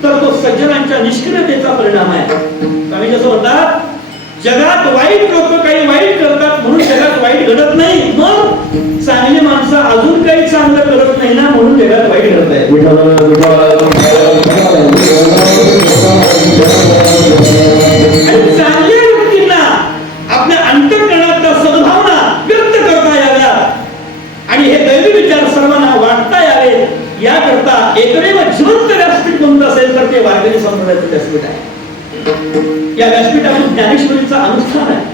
तर तो सज्जनांच्या निष्क्रियतेचा परिणाम आहे. स्वामी जसं म्हणतात, जगात वाईट लोक काही वाईट करतात म्हणून जगात वाईट घडत नाही, मग चांगली माणसं अजून काही चांगलं करत नाही ना म्हणून जगात वाईट घडत आहे. आणि चांगल्या व्यक्तींना आपल्या अंतःकरणातल्या सद्भावना व्यक्त करता याव्यात आणि हे दैवी विचार सर्वांना वाटता यावे याकरता एकमेव जिवंत व्यासपीठ कोणतं असेल तर ते वारकरी संप्रदायाचं व्यासपीठ आहे. या व्यासपीठातून ज्ञानेश्वरीचा अनुष्ठान आहे.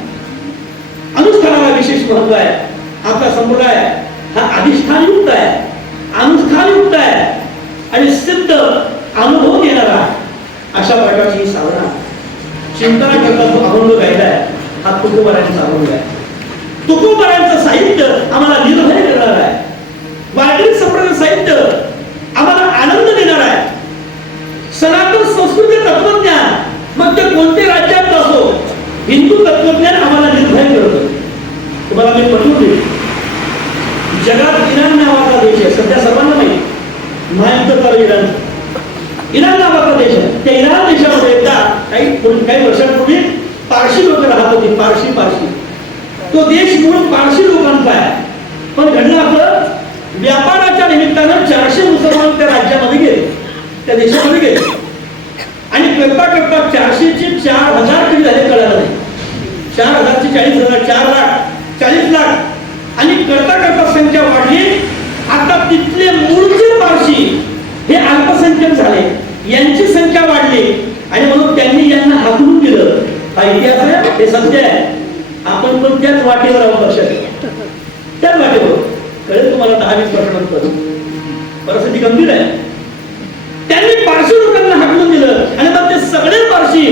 अनुष्ठानाला विशेष महत्व आहे. आपला संप्रदाय हा अधिष्ठानयुक्त आहे, अनुष्ठानयुक्त आहे आणि सिद्ध अनुभव देणारा अशा प्रकारची साधना चिंतना करता जो अभंग गायलाय हा तुकोबारांचा अभंग आहे. तुकोबारांचं साहित्य आम्हाला निर्भय करणार आहे. वारकरी संप्रदाय साहित्य आम्हाला आनंद देणार आहे. सनातन संस्कृती तत्वज्ञान मग ते कोणते राज्यात असो हिंदू तत्वज्ञान आम्हाला निर्भय करतं. तुम्हाला मी पटवून देईल, जगात इराण नावाचा देश आहे, सध्या सर्वांना माहिती, महायुद्ध चालू इराण. इराण नावाचा देश आहे. त्या इराण देशामध्ये एकदा काही वर्षांपूर्वी पारशी लोक राहत होती. पारशी तो देश मूळ पारशी लोकांचा आहे. पण घडलं आपलं व्यापाराच्या निमित्तानं 400 मुसलमान त्या राज्यामध्ये गेले, त्या देशामध्ये गेले आणि करता करता 400 चे 4000 कधी झाले कळलं नाही. 4000 चे 40,000, 4 लाख, 40 लाख आणि करता करता संख्या वाढली. आता तिथले मूळचे पारशी हे अल्पसंख्याक झाले, यांची संख्या वाढली आणि म्हणून त्यांनी यांना हाकलून दिलं. हा इतिहास आहे, हे सत्य आहे. आपण पण त्याच वाटेवर आहोत, लक्षात त्याच वाटेवर. कळेल तुम्हाला 10-20 वर्षानंतर परिस्थिती गंभीर आहे. त्यांनी पारशी लोकांना हाकलून दिलं आणि मग ते सगळे पारशी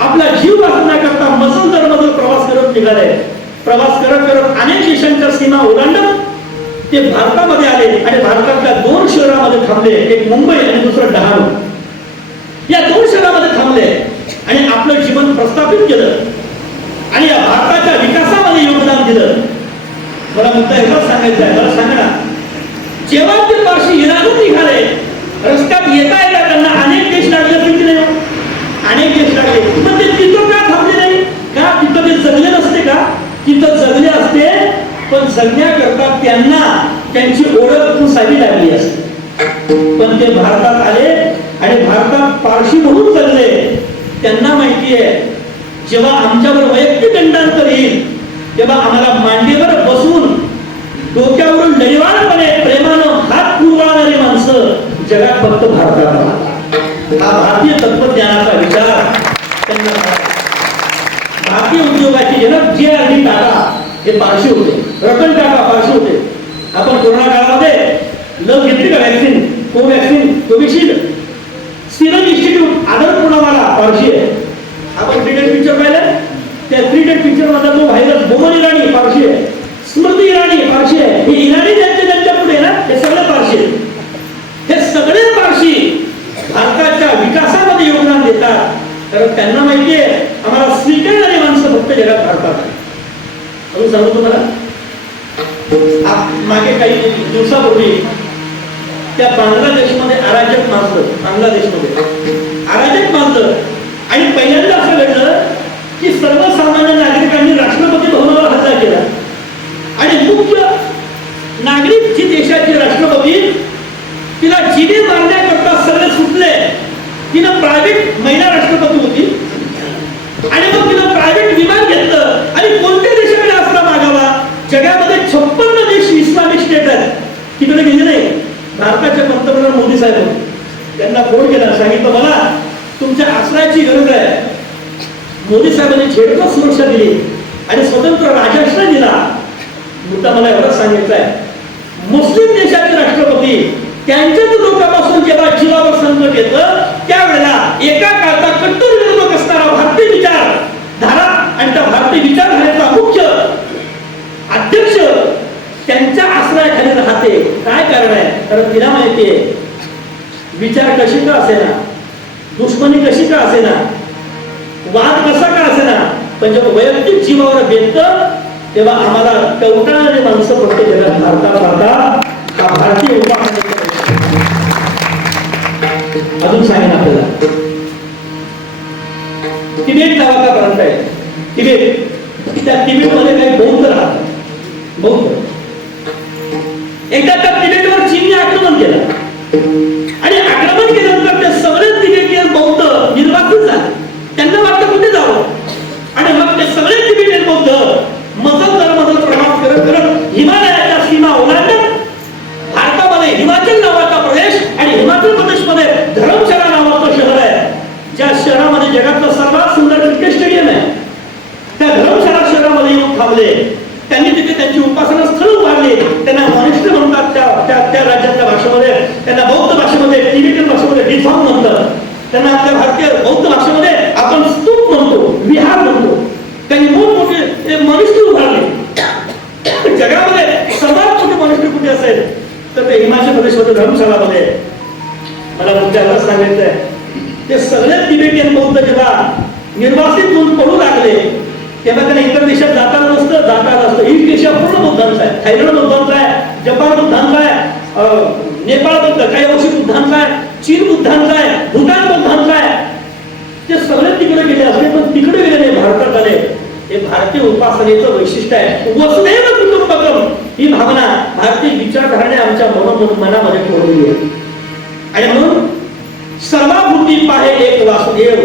आपला जीव वाचवण्याकरता मजल दरमजल प्रवास करत निघाले. प्रवास करत करत अनेक देशांच्या सीमा ओलांडत ते भारतामध्ये आले आणि भारतातल्या 2 शहरामध्ये थांबले. एक मुंबई आणि दुसरं डहाणू. या 2 शहरामध्ये थांबले आणि आपलं जीवन प्रस्थापित केलं आणि या भारताच्या विकासामध्ये योगदान दिलं. मला मुद्दा एवढाच सांगायचा आहे, मला सांगा ना, जेव्हा ते पारशी इराणहून निघाले, रस्त्यात येता येता त्यांना अनेक देश लागले असतील की नाही? अनेक देश लागले. पण ते तिथं का थांबले नाही? का तिथं ते जगले नसते का? तिथं जगले असते, पण जगण्याकरता त्यांना त्यांची ओळख साधी लागली असते. पण ते भारतात आले आणि भारतात पारशी म्हणून जगले. त्यांना माहिती आहे जेव्हा आमच्यावर वैयक्तिक गंडांतर येईल तेव्हा आम्हाला मांडीवर बसून डोक्यावरून लढीवाळपणे प्रेमानं हात पुरवणारी माणसं जगात फक्त भारतात. हा भारतीय तत्वज्ञानाचा विचार त्यांना. भारतीय उद्योगाचे जनक जे आणि टाटा हे पारशी होते, रतन टाटा पारशी होते. आपण कोरोना काळामध्ये लस घेतली का? वॅक्सिन, कोवॅक्सिन, कोविशिल्ड. सिरम इन्स्टिट्यूट आदरपूर्णावाला पारशी आहे. आपण 3 डेट पिक्चर पाहिलं, त्या 3 डेट पिक्चर मधला तो व्हायरस बोमन इराणी पारशी आहे, स्मृती इराणी पारशी आहे. हे इराणी त्यांच्या पुढे ना हे सगळे पारशी आहेत. हे सगळे पारशी भारताच्या विकासामध्ये योगदान देतात. कारण त्यांना माहिती आहे आम्हाला स्वीकारणारी माणसं फक्त जगात भारतात. म्हणून सांगू तुम्हाला, मागे काही दिवसापूर्वी त्या बांगलादेशमध्ये अराजक माजलं. बांगलादेशमध्ये अराजक माजलं आणि पहिल्यांदा असं घडलं की सर्वसामान्य नागरिकांनी राष्ट्रपती भवनावर हल्ला केला आणि मुख्य नागरिक जी देशाची राष्ट्रपती तिला जिने मारण्याकरता सगळे सुटले. तिनं प्रायव्हेट महिला राष्ट्रपती होती आणि मग तिनं प्रायव्हेट विमान घेतलं आणि कोणत्या देशाकडे असला मागावा? जगामध्ये 56 देश इस्लामिक स्टेट आहेत, तिकडे गेले नाही. भारताचे पंतप्रधान मोदी साहेब त्यांना फोन केला, सांगितलं मला तुमच्या आश्रयाची गरज आहे. मोदी साहेबांनी झेडला सुरक्षा दिली आणि स्वतंत्र राजाश्रय दिला. मुद्दा मला एवढंच सांगितलं आहे, मुस्लिम देशाचे राष्ट्रपती त्यांच्याच लोकांपासून जेव्हा जीवावर संकट येतं त्यावेळेला एका काळचा कट्टर विरोधक असणारा भारतीय विचारधारा आणि त्या भारतीय विचारधारेचा मुख्य अध्यक्ष त्यांच्या आश्रयाखाली राहते. काय कारण आहे? कारण तिला माहिती आहे विचार कशी का असेना, दुश्मनी कशी का असेना, वाद कसा का असेना, पण जेव्हा वैयक्तिक जीवावर बेततं तेव्हा आम्हाला कवटाळणारी माणसं फक्त जगात भारतात राहतात. हा भारतीय उपासना. अजून सांगेन आपल्याला तिबेट नावाचा प्रांत आहे. तिबेट, त्या तिबेटमध्ये काही बौद्ध राहतात. बौद्ध. एकदा त्या तिबेटवर चीनने आक्रमण केलं आणि आक्रमण केल्यानंतर ते सगळे तिबेटियन बौद्ध निर्वासित झाले. त्यांना वाटतं कुठे जावं आणि मग ते सगळे तिबेटियन बौद्ध मजल दरमजल प्रवास करत करत हिमालयाच्या सीमा ओलांडत भारतामध्ये हिमाचल नावाचा प्रदेश आणि हिमाचल प्रदेशमध्ये धर्मशाला नावाचं शहर आहे, ज्या शहरामध्ये जगातलं सर्वात सुंदर क्रिकेट स्टेडियम आहे. त्या धर्मशाला शहरामध्ये येऊन थांबले. त्यांनी तिथे त्यांची उपासना स्थळ उभारली. त्यांना मॉनिस्ट्री म्हणतात त्या राज्यातल्या भाषेमध्ये, त्यांना बौद्ध भाषेमध्ये, तिबेटियन भाषेमध्ये डिझॉन म्हणतात. त्यांना आपल्या भारतीय बौद्ध भाषेमध्ये आपण स्तूप म्हणतो, विहार म्हणतो. त्यांनी मोठमोठे मॉनिस्ट्री उभारले. जगामध्ये सर्वात मोठे मॉनिस्ट्री कुठे असेल तर ते हिमाचल प्रदेशमध्ये धर्मशालामध्ये. मला मुद्द्याला सांगायचं आहे ते सगळे तिबेटियन बौद्ध जेव्हा निर्वासित होऊन पडू लागले तेव्हा त्यांना इतर देशात जाता नसतं. ईस्ट एशिया पूर्ण बुद्धांचा आहे. थायलंड बुद्धांचा आहे, जपान बुद्धांचा आहे, नेपाळ बुद्ध काही वर्षी बुद्धांचा आहे. चीन बुद्धांचा आहे, भूतान बुद्धांचा आहे, ते सगळे तिकडे गेले असले पण तिकडे गेले नाही, भारतात आले. हे भारतीय उपासनेचं वैशिष्ट्य आहे. वसुधैव कुटुंबकम ही भावना भारतीय विचारधाराने आमच्या मनामध्ये कोरलेली आहे. आणि म्हणून सर्वाभूती पाहे एक वासुदेव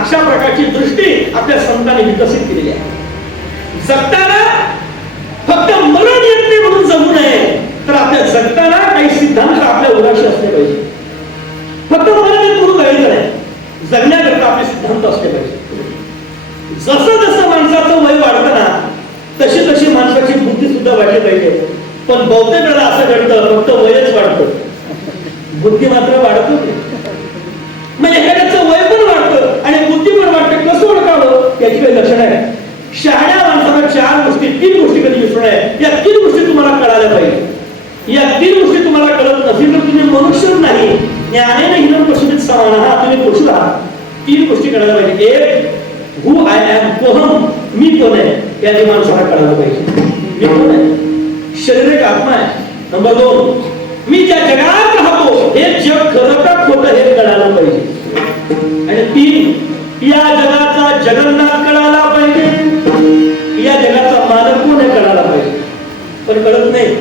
अशा प्रकारची दृष्टी आपल्या संतांनी विकसित केलेली आहे. जगताना फक्त मरण येत नाही म्हणून जगू नये, तर आपल्या जगताना काही सिद्धांत आपल्या उराशी असले पाहिजे. फक्त मरण येत म्हणून जायचं नाही, जगण्याकरता आपले सिद्धांत असले पाहिजे. जसं जसं माणसाचं वय वाढतं ना तशी तशी माणसाची बुद्धी सुद्धा वाढली पाहिजे. पण बहुतेक वेळेला असं घडतं फक्त वयच वाढतं, बुद्धी मात्र वाढत नाही. म्हणजे एखाद्याचं वय पण वाढतं आणि बुद्धी पण वाढते. कसं ओळखावं याची काही लक्षण आहे. शहाण्या माणसाला तीन गोष्टी कधी विसरू नये. या तीन गोष्टी तुम्हाला कळायला पाहिजे. या तीन गोष्टी तुम्हाला कळत नसेल तर तुम्ही मनुष्यच नाही, ज्ञानेन हिरण्य पशुभित समान आहात, तुम्ही पशु आहात. तीन गोष्टी कळायला पाहिजे. एक, हु आय एम, कोहम, मी कोण आहे याची माणसाला कळायला पाहिजे. मी कोण आहे, शरीर एक आत्मा आहे. नंबर दोन, मी ज्या जगात राहतो हे जग खरं का खोटं हे कळायला पाहिजे. आणि तीन, या जगाचा जगन्नाथ कळायला पाहिजे, या जगाचा मालक कोण हे कळायला पाहिजे. पण कळत नाही.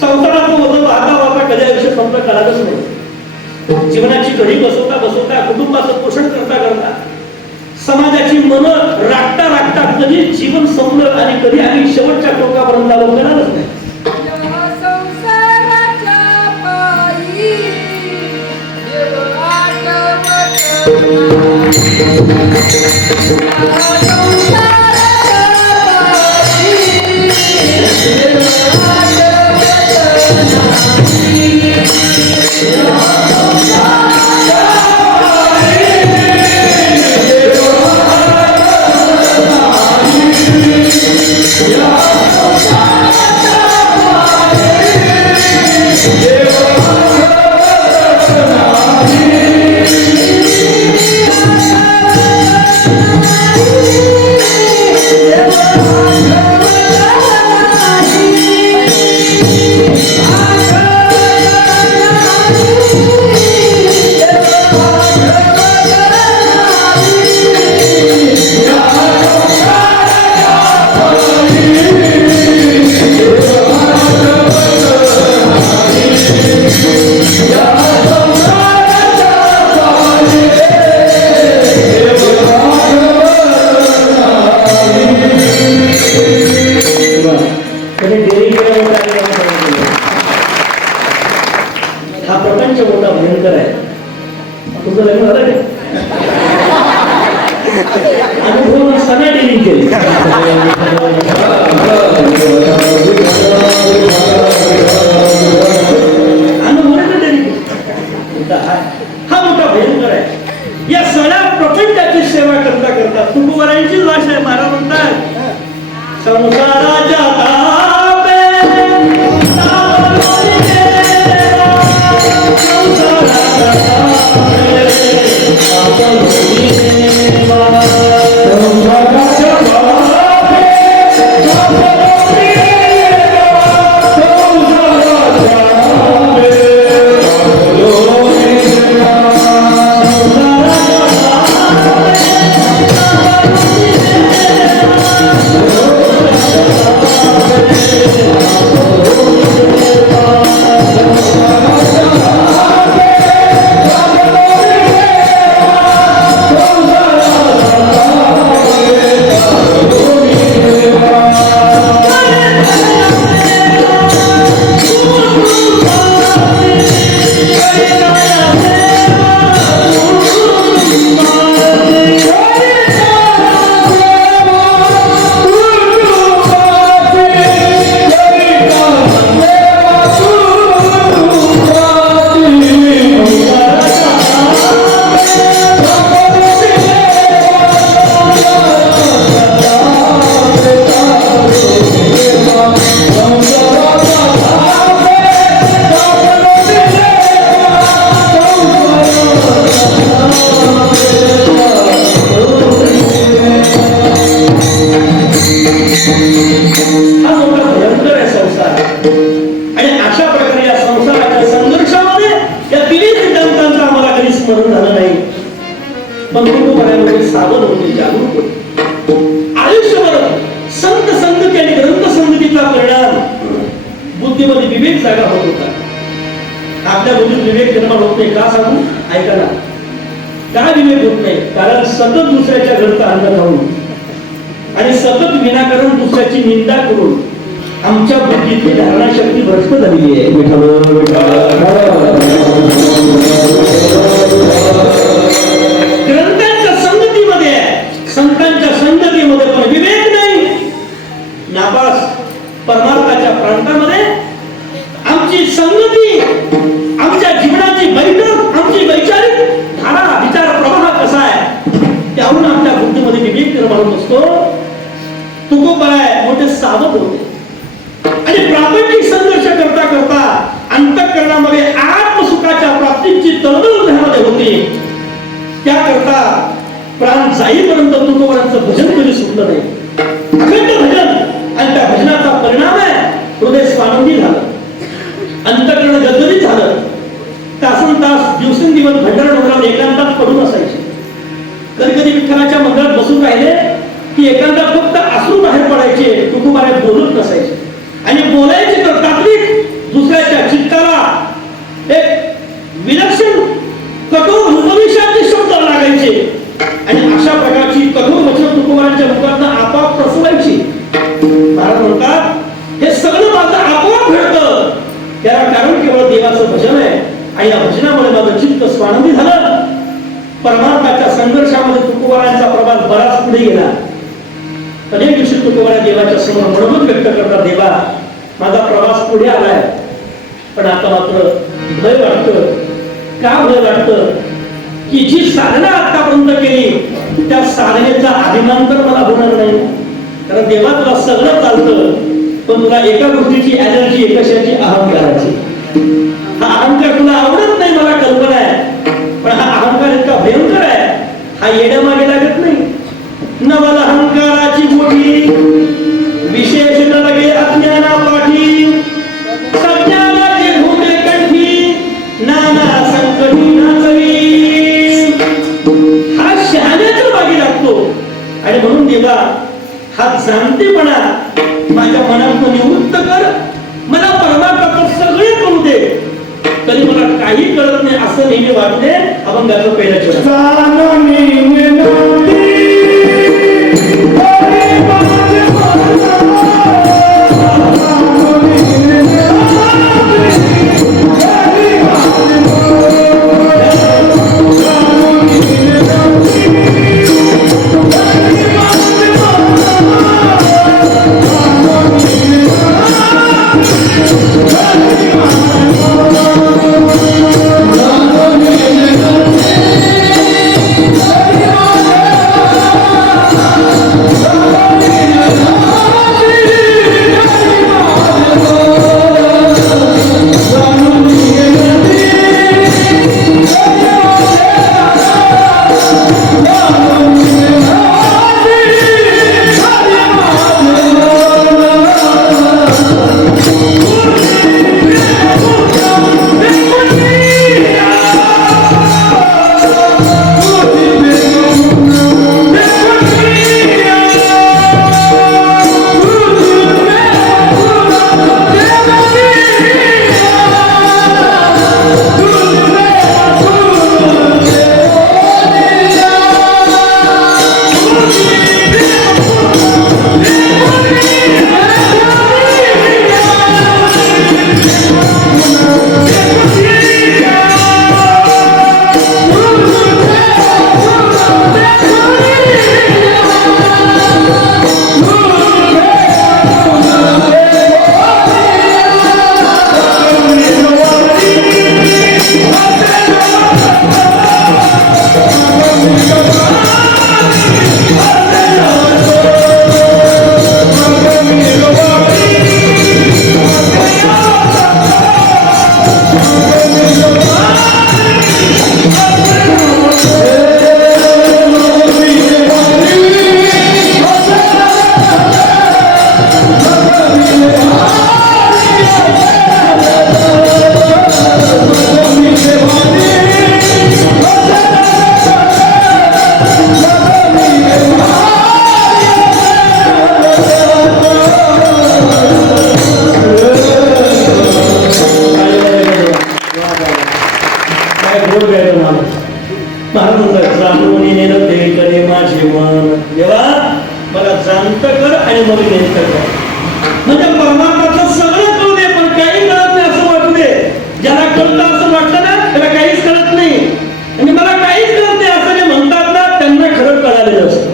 संसाराचं वजन वाहता वाहता कधी आयुष्य संपलं कळालंच नाही. जीवनाची घडी बसवता बसवता, कुटुंबाचं पोषण करता करता, समाजाची मन राखता राखता कधी जीवन संपलं आणि कधी आम्ही शेवटच्या टोकापर्यंत आलो कळालंच नाही. हा प्रपंच मोठा भयंकर आहे. तुझं लग्न झालं नाही, अनुभव नसताना डेअरिंग केली. हा मोठा भयंकर आहे. या सगळ्या प्रपंचाची सेवा करता करता तुकोबारायांचीच भाषा आहे. महाराज म्हणतात संसाराच्या मरण झालं नाही, पण तुकोबारायांमध्ये सावध होते, जागरूक होते. आयुष्यभर संत संगती आणि ग्रंथ संगतीचा परिणाम बुद्धीमध्ये विवेक जागा होत होता. आपल्या बुद्धीत विवेक निर्माण होत नाही का सांगू? ऐका ना, का विवेक होत नाही? कारण सतत दुसऱ्याच्या घरचा अन्न खाऊन आणि सतत विनाकारण दुसऱ्याची निंदा करून आमच्या बुद्धीतली धारणा शक्ती भ्रष्ट झालेली आहे. ग्रंथांच्या संगतीमध्ये, संतांच्या संगतीमध्ये पण विवेक नाही. नापास परमार्थाच्या प्रांतामध्ये आमची संगती, आमच्या जीवनाची बैठक, आमची वैचारिक धारा, विचार प्रवाह कसा आहे त्यावरून आमच्या बुद्धीमध्ये विवेक निर्माण होत असतो. तुकोबाराय मोठे सावध होते आणि प्रापंचिक संघर्ष करता करता अंतःकरणामध्ये आत्मसुखाच्या प्राप्तीची तळमळ त्यामध्ये होती. त्याकरता प्राण जाईपर्यंत तुकोबारांचं भजन कधी सुटलं नाही. अखंड भजन आणि त्या भजनाचा परिणाम आहे हृदय स्वानंदी झालं, अंतःकरण गदगदित झालं. तासन तास दिवसेंदिवस भंडारा डोंगरावर एकांतात पडून असायचे. कधी कधी विठ्ठलाच्या मंदिरात बसून राहिले की एकांतात फक्त अश्रू बाहेर पडायचे. तुकोबाराय बोलत नसायचे आणि बोलायचे तर तात्विक दुसऱ्याच्या चित्ताला एक विलक्षण कठोर उपदेशाचे शब्द लागायचे आणि अशा प्रकारची कठोर वचन तुकोबारांच्या मुखातून आपोआप प्रसवायची. महाराज म्हणतात हे सगळं माझं आपोआप घडतं, त्याला कारण केवळ देवाचं भजन आहे आणि या भजनामुळे माझं चित्त स्वानंदी झालं. परमार्थाच्या संघर्षामध्ये तुकोबारांचा प्रभाव बराच पुढे गेला. अनेक दिवशी तुकोबारा देवाच्या समोर मनोगत व्यक्त करतात, देवा माझा प्रवास पुढे आलाय, पण आता मात्र भय वाटतं. का भय वाटतं? की जी साधना आतापर्यंत केली त्या साधनेचा अभिमान तर मला होणार नाही. कारण देवा तुला सगळं चालतं, पण तुला एका गोष्टीची एनर्जी, कशाची? अहंकाराची. हा अहंकार तुला आवडत नाही, मला कल्पना आहे, पण हा अहंकार इतका भयंकर आहे, हा येण्या मागे लागत नाही. नवल अहंकाराची मोठी विशेष न लगे अज्ञाना पाठी, सज्ञानाचे घोडे कंठी, नाना संकटी नाचवी. हा शहाण्याच्या मागे लागतो आणि म्हणून देवा हा जाणतेपणा माझ्या मनातून निवृत्त कर. मला परमार्थाचं सगळे करू दे, तरी मला काही कळत नाही असं नेहमी वाटते. अभंगाचं पहिलं चरण. Yeah. करून आलो. महाराज म्हणतात जाणून नेते करे माझे मन. देवा मला जाणत कर आणि मग नेत कर. म्हणजे परमात्माचं सगळं कळू दे पण काही कळत नाही असं वाटू दे. ज्याला कळतं असं वाटतं ना त्याला काहीच कळत नाही. आणि मला काहीच कळत नाही असं जे म्हणतात ना त्यांना खरं कळालेलं असतं.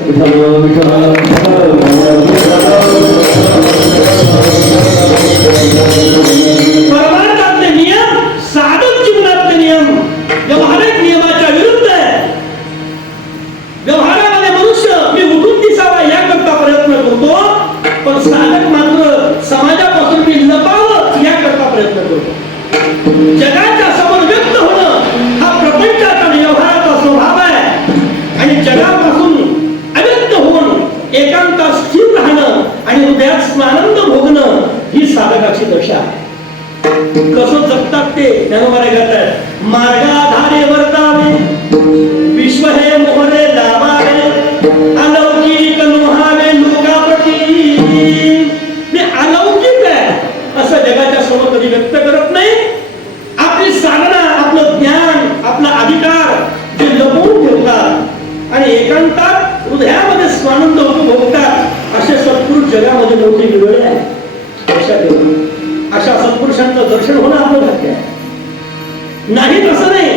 परमार्थातले नियम साधक जीवनातले नियम व्यवहारिक नियमाच्या विरुद्ध आहे. व्यवहारामध्ये मनुष्य मी उठून दिसावा याकरता प्रयत्न करतो पण साधक मात्र समाजापासून मी लपावं याकरता प्रयत्न करतो. जगाच्या समोर व्यक्त होणं हा प्रपंचाचा आणि व्यवहाराचा स्वभाव आहे. आणि जगापासून अव्यक्त होऊन एकांतात स्थिर राहणं आणि हृदयात आनंद भोगणं ही साधकाची दशा आहे. कसं जगतात ते ज्ञानोबाने करतात. मार्गाधारे वर्तावे विश्व हे मोहरे लाभावे अलौकिक मोहावे लोकापती. मी अलौकिक आहे असं जगाच्या समोर कधी व्यक्त करत नाही. आपली साधना आपलं ज्ञान आपला अधिकार जे लपवून ठेवतात आणि एकांतात हृदयामध्ये स्वानंद उपभोगतात असे सत्पुरुष जगामध्ये मोठी निवड आहे. अशा सत्पुरुषांचं दर्शन होणं आपलं भाग्य आहे. नाही तसं नाही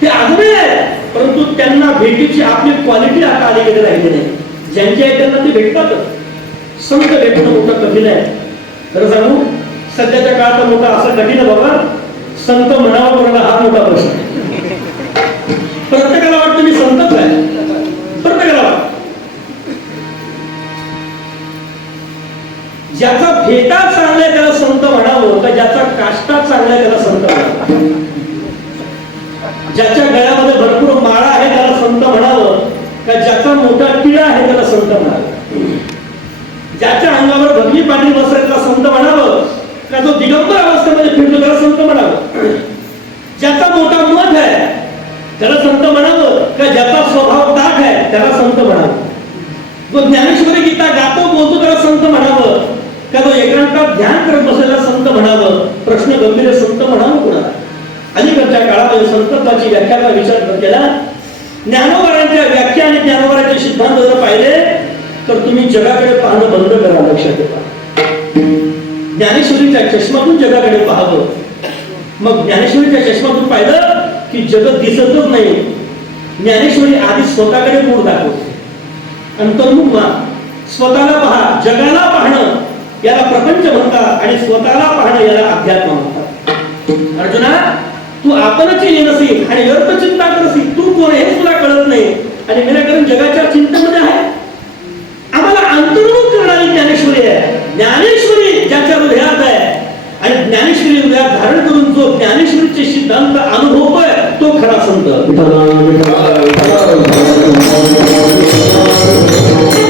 ते आजवे आहे परंतु त्यांना भेटीची आपली क्वालिटी आता अलीकडे राहिली नाही. ज्यांचे आहे त्यांना ते भेटतातच. संत भेटणं मोठं कठीण आहे. खरं सांगू सध्याच्या काळात मोठा असं कठीण आहे बाबा. संत म्हणावं कोणाला हा मोठा प्रश्न. प्रत्येकाला वाटतं मी संतच आहे. प्रत्येकाला वाटतं. ज्याचा भेटा चांगलाय त्याला संत म्हणावं का ज्याचा काष्टा चांगलाय त्याला संत म्हणावं. ज्याच्या गळ्यामध्ये भरपूर माळा आहे त्याला संत म्हणावं का ज्याचा मोठा टिळा आहे त्याला संत म्हणावं. ज्याच्या अंगावर भगवी पांढरी वस्त्र त्याला संत म्हणावं का जो दिगंबर अवस्थेमध्ये फिरतो त्याला संत म्हणावं. ज्याचा मोठा मठ आहे त्याला संत म्हणावं का ज्याचा स्वभाव ताठ आहे त्याला संत म्हणावं. जो ज्ञानेश्वरी गीता गातो बोलतो त्याला संत म्हणावं का जो एकांतात ध्यान करत बसलेला संत म्हणावं. प्रश्न गंभीर संत म्हणावं कोणाला. अलीकडच्या काळामध्ये संतत्वाची व्याख्याचा विचार केला. ज्ञानोबारांच्या व्याख्या आणि ज्ञानोबारांचे सिद्धांत जर पाहिले तर तुम्ही जगाकडे पाहणं बंद करा. लक्षात ठेवा. ज्ञानेश्वरीच्या चष्मातून जगाकडे पाहावं. मग ज्ञानेश्वरीच्या चष्मातून पाहिलं की जगत दिसतच नाही. ज्ञानेश्वरी आधी स्वतःकडे बोट दाखवते. अंतर्मुख व्हा. स्वतःला पहा. जगाला पाहणं याला प्रपंच म्हणतात आणि स्वतःला पाहणं याला अध्यात्म म्हणतात. अर्जुना तू आपणच नसेल आणि व्यर्थ चिंता करशील. तू कोण हे तुला कळत नाही आणि विनाकारण जगाच्या चिंतेमध्ये आहे. आम्हाला अंतर्मुख करणारी ज्ञानेश्वरी आहे. ज्ञानेश्वरी ज्याच्या हृदयात आहे आणि ज्ञानेश्वरी हृदयात धारण करून जो ज्ञानेश्वरीचे सिद्धांत अनुभवतोय तो खरा संत.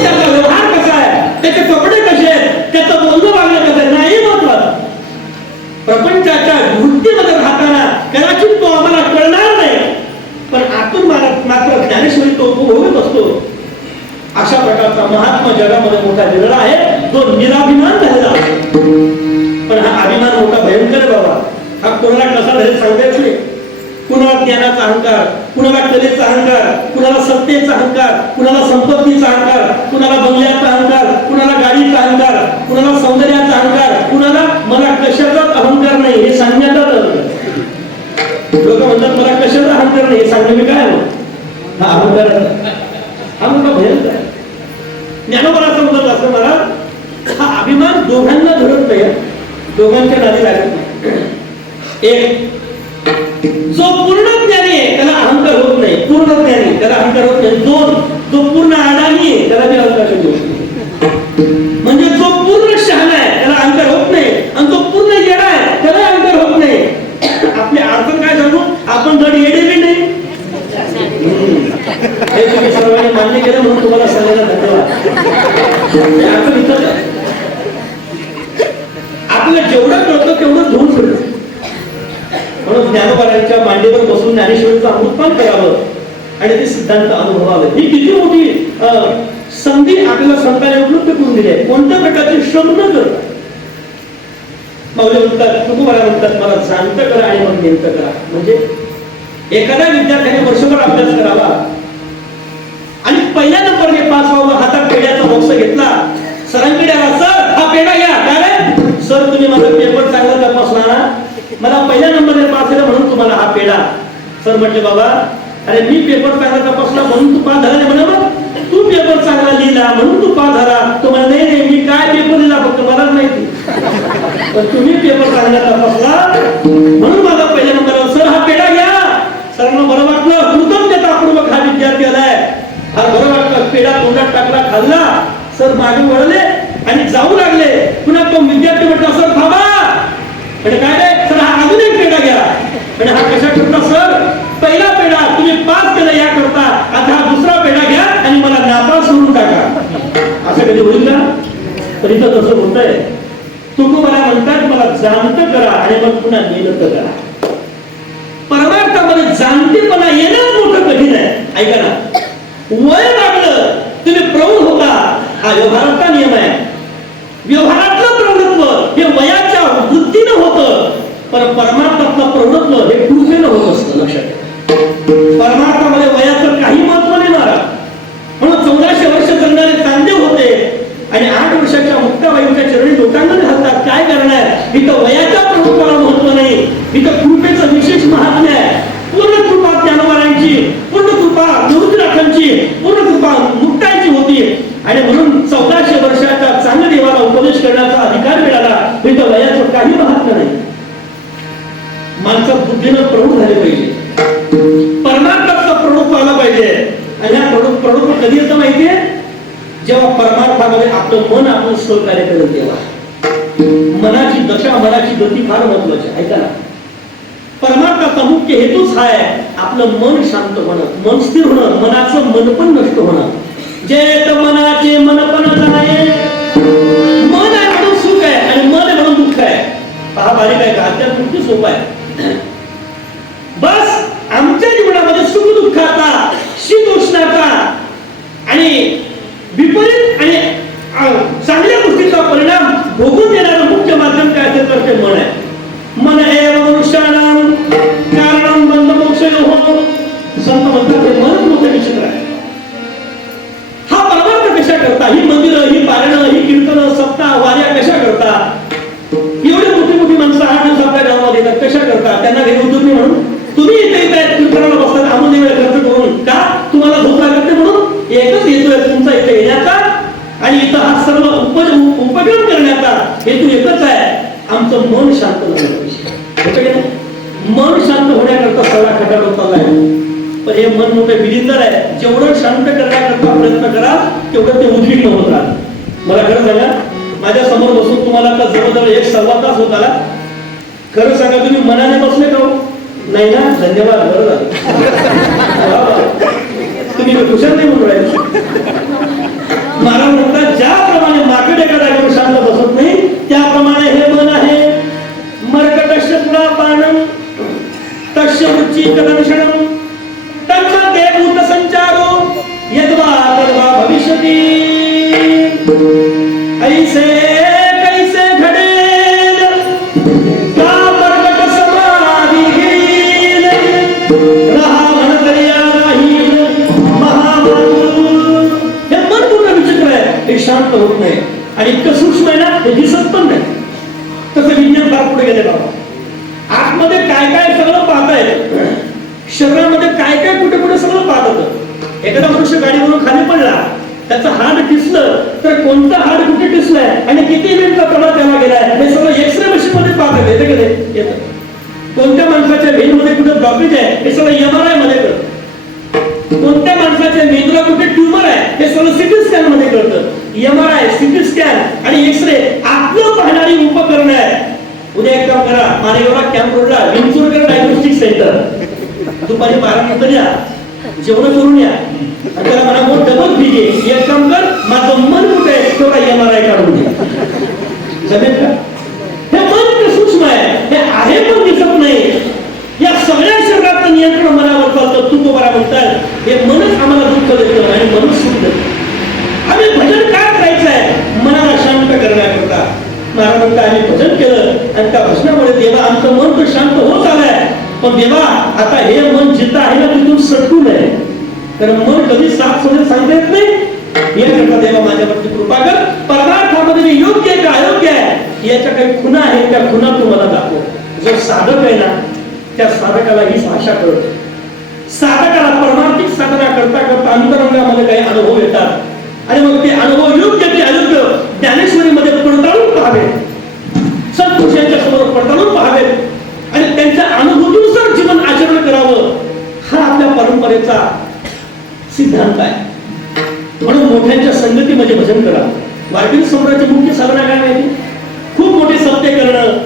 त्याचा व्यवहार कसा आहे त्याचे कपडे कसे आहेत त्याचं बोलणं वागणं कसं आहे नाही महत्वाचं. प्रपंचाच्या वृत्तीमध्ये राहताना कदाचित तो आम्हाला कळणार नाही पण आतून मात्र ज्ञानेश्वरी तो उपभोगत असतो. अशा प्रकारचा महात्मा जगामध्ये मोठा विरळा आहे जो निराभिमान झालेला असतो. पण हा अभिमान मोठा भयंकर आहे बाबा. हा कोणाला कसा धरेल सांगायचं नाही. कुणाला ज्ञानाचा अहंकार, कुणाला कलेचा अहंकार, कुणाला सत्तेचा अहंकार, कुणाला संपत्तीचा अहंकार, कुणाला बंगल्याचा अहंकार, कुणाला गाडीचा अहंकार, कुणाला सौंदर्याचा अहंकार, कुणाला मला कशाचाच अहंकार नाही हे सांगण्याचाच अहंकार. लोक म्हणतात मला कशाचा अहंकार नाही हे सांगणं मी काय हा अहंकार हा मोठा भयंकर आहे. ज्ञानोबाला समजत असं मला हा अभिमान दोघांना धरत नाही. दोघांच्या नादी लागत नाही. एक जो पूर्ण ज्ञानी आहे त्याला अहंकार होत नाही. पूर्ण ज्ञानी त्याला अहंकार होत नाही. दोन जो पूर्ण अडाणी आहे त्याला बी अहंकार होतो. म्हणजे जो पूर्ण शहाणा आहे त्याला अहंकार होत नाही आणि जो पूर्ण येडा आहे त्याला अहंकार होत नाही. आपली अडचण काय सांगू आपण जड येडे बी नाही. हे तुम्ही सर्वांनी मान्य केलं म्हणून तुम्हाला सांगायला धन्यवाद. आपल्याला जेवढं कळतं तेवढं धुवून फिरतं. म्हणून ज्ञानोबारांच्या मांडीवर बसून ज्ञानेश्वरीचं अमृतपान करावं आणि ते सिद्धांत अनुभवावे. ही किती मोठी संधी आपल्याला संतांनी उपलब्ध करून दिली आहे. कोणत्या प्रकारचे श्रम न करता. माऊली म्हणतात तुकोबारा म्हणतात मला जाणतं करा आणि मग नेमतं करा. म्हणजे एखाद्या विद्यार्थ्याने वर्षभर अभ्यास करावा आणि पहिल्या नंबरने पास व्हावं, हातात पेढ्याचा बॉक्स घेतला, सरांकडे आला, सर हा पेढा घ्या. काय रे सर, तुम्ही माझा पेपर चांगला तपासला ना, मला पहिल्या नंबरने पास केलं म्हणून तुम्हाला हा पेढा. सर म्हटले, बाबा अरे मी पेपर चांगला तपासला म्हणून तू पास झाला नाही म्हणा, मग तू पेपर चांगला लिहिला म्हणून तू पास झाला. तो म्हणा, नाही मी काय पेपर लिहिला फक्त मलाच माहिती, पण तुम्ही पेपर चांगला तपासला म्हणून माझा पहिल्या नंबरला. सर हा पेढा घ्या. सरांना बरं वाटलं, कृतज्ञतापूर्वक हा विद्यार्थी आलाय, हा बरं वाटलं, पेढा तोंडात टाकला, खाल्ला. सर मागे वळले आणि जाऊ लागले. पुन्हा तो विद्यार्थी म्हटला, सर थांबा. म्हणजे काय रे सर, हा अजून एक पेढा घ्या. म्हणजे हा कशा करता सर, पहिला पेढा तुम्ही पास केला या करता, आता हा दुसरा पेढा घ्या आणि मला नापास करून टाका. असं कधी होईल का? तर इथं तसं होतंय. तुम्ही मला म्हणतात मला जाणतं करा आणि मग पुन्हा नेलं करा. परमार्थामध्ये जाणतेपणा येणं मोठं कठीण आहे. ऐका ना, वय लागलं तुम्ही प्रौढ होता, हा व्यवहाराचा नियम आहे. व्यवहारातलं प्रौढत्व हे वयाच्या वृत्तीनं होतं, पण परमार्थातलं प्रौढत्व हे कृपेनं होत असतं. लक्षात घ्या, परमार्थामध्ये वयाचं काही महत्व नाही महाराज. म्हणून 1400 वर्ष जगणारे चांदेव होते आणि 8 वर्षाच्या मुक्ताबाईच्या चरणी लोटांगण घालतात. काय करणार, इथं वयाच्या प्रभुत्वाला महत्व नाही, इथं कृपेचं विशेष महात्म्य आहे. पूर्ण कृपा ज्ञानवारांची, पूर्ण कृपा निवृत्तीनाथांची, पूर्ण कृपा मुक्तांची होती. आणि म्हणून 1400 वर्षाच्या चांगल्या देवाला उपदेश करण्याचा अधिकार मिळाला. इथं वयाचं काही महात्म्य नाही. माणसं बुद्धीनं प्रौढ झाले पाहिजे, परमार्थातलं प्रौढत्व आलं पाहिजे. आणि हा प्रौढत्व कधी येतं माहितीये, जेव्हा परमार्थामध्ये आपलं मन आपलं सहकार्य करत तेव्हा. मनाची दशा, मनाची गती फार महत्वाची आहे. ऐका ना, परमार्थाचा मुख्य हेतूच हा आहे, आपलं मन शांत होणं, मन स्थिर होणं, मनाचं मनपण नष्ट होणं. जे मनाचे मनपण आहे, मन आहे म्हणून सुख आहे आणि मन आहे म्हणून दुःख आहे. पहा बारीक आहे का, अध्यात्म सोपं आहे. बस आमच्या जीवनामध्ये सुख दुःखाचा, शीत उष्णाचा आणि विपरीत आणि चांगल्या गोष्टीचा परिणाम भोगून देणारं मुख्य माध्यम काय असेल तर ते मन आहे. मन एव मनुष्याणाम कारणं बंध मोक्षयोः. संत म्हणतात हे मनच मोठं विचित्र आहे. हा परमार्थ कशा करता, ही मंदिरं, ही पारणं, ही कीर्तनं, सप्ताह, वाऱ्या कशा करता, एवढी मोठी मोठी माणसं 8 दिवस आपल्या गावामध्ये येतात, कशा करता, त्यांना काही उद्योग नाही म्हणून. तुम्ही इथे येताय कीर्तनाला बसतात, आम्ही वेळ खर्च करून का, तुम्हाला झोप लागत नाही म्हणून. एकच हेतू आहे तुमचा इथे येण्याचा आणि इथं हा सर्व उपक्रम करण्याचा हेतू एकच आहे, आमचं मन शांत झालं पाहिजे. मन शांत होण्याकरता सगळा खटाट होता आहे. पण हे मन मोठं बिलिंदर आहे, जेवढं शांत करण्याकरता प्रयत्न करा तेवढं ते उद्विग्न होत राहतं. मला खरं सांगा, माझ्या समोर बसून तुम्हाला आता जवळजवळ 1-1.25 तास होत आला. खरं सांगा, तुम्ही मनाने बसले का? नाही ना, धन्यवाद, बरं झालं. तुम्ही हुशार नाही म्हणून राहिले. महाराज म्हणतात, ज्याप्रमाणे माकड एका जागेवर शांत बसत नाही, त्याप्रमाणे हे मन आहे. मर्कटस्य पुरापानं तस्य रुची कदंशनं तन्मध्ये भूत संचारो यद्वा तद्वा भविष्यति. ऐसे कैसे घडेल का मर्कट समाधी घेईल, रहा म्हणतरिया राहील महामानव. हे मन पूर्ण विचित्र आहे, हे शांत होत नाही आणि इतकं सूक्ष्म आहे ना, हे दिसत पण नाही. तसं विज्ञान फार पुढे गेले बाबा. आतमध्ये काय काय सगळं पाहताय, शरीरामध्ये काय काय कुठे कुठे सगळं पाहत होतं. एखादा मनुष्य गाडीवरून खाली पडला, त्याचं हाड टिसलं तर कोणतं हाड कुठे टिसलंय आणि किती मिनिटचा तडा त्याला गेलाय हे सगळं एक्सरे मशीन मध्ये पाहतात. येतं की नाही? येतं. कोणत्या माणसाच्या व्हेन मध्ये कुठे ब्लॉकेज आहे हे सगळं MRI मध्ये कळतं. कोणत्या माणसाच्या मेंदूला कुठे ट्यूमर आहे हे सगळं सिटी स्कॅन मध्ये कळतं. MRI, सिटी स्कॅन आणि एक्सरे आपलं पाहणारी उपकरण आहे. उद्या एक काम करा, मालेगावला कॅम्प रोडला विंचुरकर डायग्नोस्टिक सेंटर, दुपारी 12 नंतर या, जेवण करून या. त्याला मला मोठ डबल फी घे. एक काम कर, माझं मन कुठे आहे तेवढा MRI काढून दे. जमेल का? हे मन सूक्ष्म आहे, हे आहे पण दिसत नाही. या सगळ्या शरीराचं नियंत्रण मनावर चालतं. तू बरा म्हणतात, हे मनच आम्हाला दुःख देतं आणि मनच सुख देतं. आम्ही भजन काय करायचं आहे? मनाला शांत करण्याकरता. महाराज म्हणतात, आम्ही भजन केलं आणि त्या भजनामुळे देवा आमचं मन तर शांत होत आलंय. पण देवा आता हे मन जिथं आहे ना तिथून सटकू नये, कारण मन कधी साथ सोडत सांगता येत नाही. याकरता देवा माझ्यावरती कृपा कर, परमार्थामध्ये मी योग्य आहे का अयोग्य आहे याच्या काही खुणा आहेत, त्या खुणा तू मला दाखव. जो साधक आहे ना त्या साधकाला हीच आशा कळते. साधकाला परमार्थिक साधना करता करता अंतरंगामध्ये काही अनुभव येतात आणि मग ते अनुभव योग्य की अयोग्य ज्ञानेश्वरीमध्ये पडताळून पाहावे, सत्पुरुषांच्या समोर पडताळून पाहावे आणि त्यांच्या अनुभूतीनुसार जीवन आचरण करावं. हा आपल्या परंपरेचा सिद्धांत आहे. म्हणून मोठ्यांच्या संगतीमध्ये भजन करा. वारकरी संप्रदायाची मुख्य साधना काय माहिती? खूप मोठे सत्य करणं,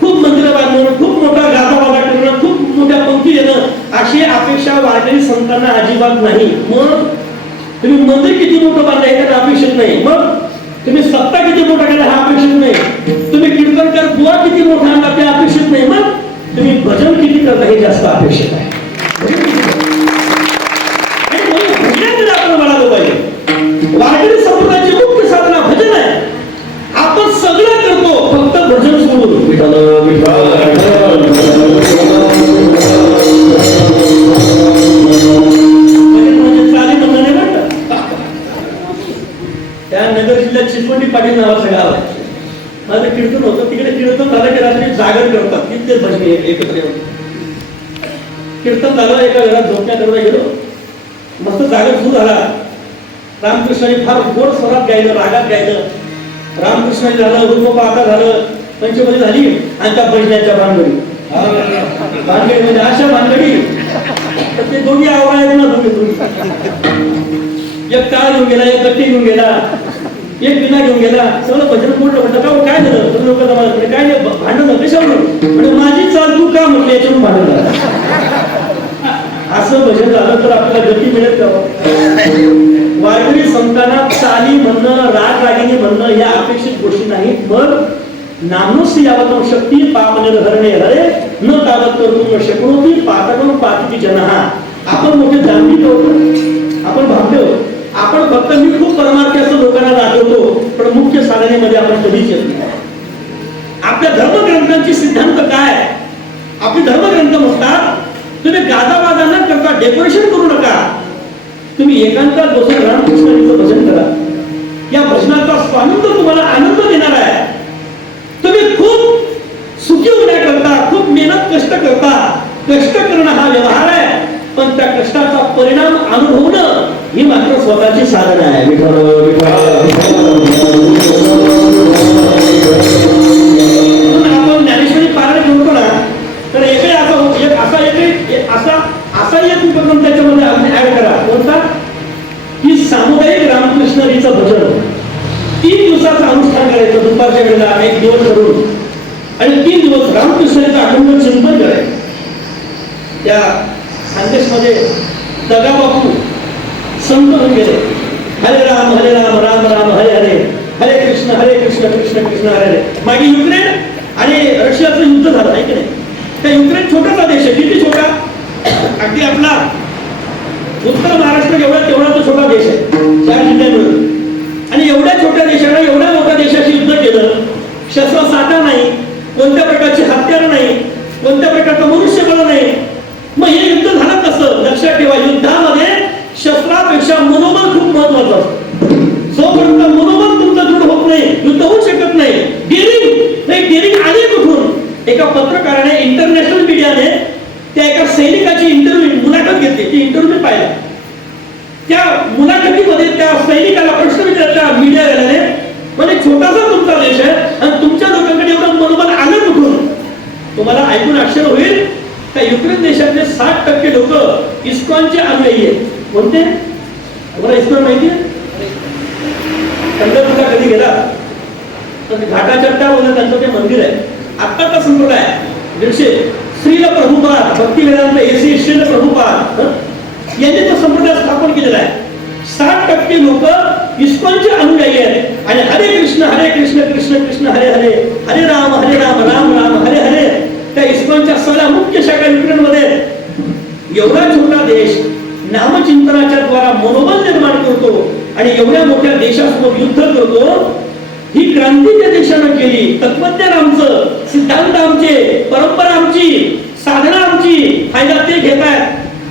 खूप मंदिर बांधणं, खूप मोठा गाजावाजा करणं, खूप मोठ्या पंक्ती येणं, अशी अपेक्षा वारकरी संतांना अजिबात नाही. मग तुम्ही मंदिर किती मोठं बांधलं हे त्यांना अपेक्षित नाही, मग तुम्ही सत्ता किती मोठा केला हा अपेक्षित नाही, तुम्ही कीर्तनकार बुवा किती मोठा आणला ते अपेक्षित नाही, मग तुम्ही भजन किती करता हे जास्त अपेक्षित आहे. आपण म्हणालो पाहिजे वारकरी संप्रदायाची मुख्य साधना भजन आहे. आपण सगळं करतो फक्त भजन सोडून. विठ्ठल म्हणजे चाली म्हणणं नाही म्हणतात. त्या नगर जिल्ह्यात चिचवंडी पाटील नावाचं गाव आहे. माझं कीर्तन होतं तिकडे. कीर्तन झालं की रात्री जागर करतात तिथले भजनी एकत्र येऊन. कीर्तन झालं, एका घरात झोपण्याकरता गेलो, मस्त जागर सुरू झाला. रामकृष्णाने फार गोड स्वरात गायलं, रागात गायलं. रामकृष्णाने झालं, रूप पाहता झालं, पंचमली झाली आणि त्या भजनाच्या भानगडी म्हणजे अशा भानगडी तर ते दोन्ही आवडायला ना दोन्ही. एक टाळ घेऊन गेला, एक गट्टी घेऊन गेला, एक विना घेऊन गेला, सगळं भजन पूर्ण म्हटलं. का काय झालं? तुम्ही लोक काय नाही भांडण कशावरून म्हणजे माझी चाल तू का म्हटलं याच्यावरून भांडण झालं. असं भजन झालं तर आपल्याला गती मिळेल का? वारकरी संतांना चाली म्हणणं, राग रागिनी म्हणणं या अपेक्षित गोष्टी नाही. मग नामनुसी यावतम शक्ती पापनेर हरणे हरे न तावत करून शक्नोती पातकम पातिकी जनहा. आपण मोठे धार्मिक होतो, आपण भाग्य, आपण फक्त मी खूप परमार्थी असं लोकांना दाखवतो, पण मुख्य साधनेमध्ये आपण कधीच येत नाही. आपल्या धर्मग्रंथांची सिद्धांत काय? आपले धर्मग्रंथ म्हणतात तुम्ही गाजावाजा न करता डेकोरेशन करू नका, तुम्ही एकांतात बसून रामकृष्णाचं भजन करा. या भजनाचा स्वानंद तुम्हाला आनंद देणार आहे. तुम्ही खूप सुखी होण्याकरता खूप मेहनत कष्ट करता. कष्ट करणं हा व्यवहार आहे, पण त्या कष्टाचा परिणाम अनुभवणं ही मात्र स्वतःची साधना आहे. आपण ज्ञानेश्वरी पारायण करतो ना, तर एक असा एक उपक्रम त्याच्यामध्ये ऍड करा. कोणता? की सामुदायिक रामकृष्णरीचं भजन 3 दिवसाचं अनुष्ठान करायचं. दुपारच्या वेळेला एक दिवस करून आणि 3 दिवस रामकृष्णरीचं अखंड चिंतन करायचं. त्या खानदेशमध्ये दगाबापू संत होऊन गेले. हरे राम राम राम हरे हरे, हरे कृष्ण कृष्ण कृष्ण हरे हरे. मागे युक्रेन आणि रशियाचं युद्ध झालं आहे की नाही? त्या युक्रेन छोटासा देश आहे. किती छोटा? अगदी आपला उत्तर महाराष्ट्र एवढा तेवढा तो छोटा देश आहे, 4 जिल्हे मिळून. आणि एवढ्या छोट्या देशाला एवढ्या मोठ्या देशाशी युद्ध केलं. शस्त्रसाठा नाही, कोणत्या प्रकारची हत्यार नाही, कोणत्या प्रकारचं मनुष्यबळ नाही. मग हे युद्ध झालं कसं? लक्षात ठेवा, युद्धामध्ये शस्त्रापेक्षा मनोबल खूप महत्वाचं असतं. जोपर्यंत मनोबल तुमचं दृढ होत नाही युद्ध होऊ शकत नाही. डेअरिंग आली कुठून? एका पत्रकाराने इंटरनॅशनल मीडियाने त्या एका सैनिकाची मुलाखत घेतली. ती इंटरव्ह्यू पाहिला. त्या मुलाखतीमध्ये त्या सैनिकाला प्रश्न विचारला मीडियावाल्याने, म्हणजे छोटासा तुमचा देश आहे आणि तुमच्या लोकांकडे एवढं मनोबल आलं कुठून? तुम्हाला ऐकून आश्चर्य होईल, त्या युक्रेन देशातले 60% लोक इस्कॉनचे अनुयायी आहेत. कोणते? तुम्हाला इस्कॉन माहिती आहे? पंढरपूरला कधी गेला तर घाटाच्या त्यामध्ये त्यांचं ते मंदिर आहे. आत्ताचा संप्रदाय 150 श्रील प्रभुपाद भक्ती वेदांत एसी श्रील प्रभुपाद यांनी तो संप्रदाय स्थापन केलेला आहे. 60% लोक इस्कॉनचे अनुयायी आहेत आणि हरे कृष्ण कृष्ण कृष्ण हरे हरे, हरे राम राम राम हरे हरे. त्या इस्कॉनच्या सगळ्या मुख्य शाखा युक्रेन मध्ये. एवढा छोटा देश नामचिंतनाच्या द्वारा मनोबल निर्माण करतो आणि एवढ्या मोठ्या देशासोबत युद्ध करतो. ही क्रांती त्या देशानं केली. तत्वज्ञान आमचं, सिद्धांत आमचे, परंपरा आमची, साधना आमची फायदा ते घेत आहेत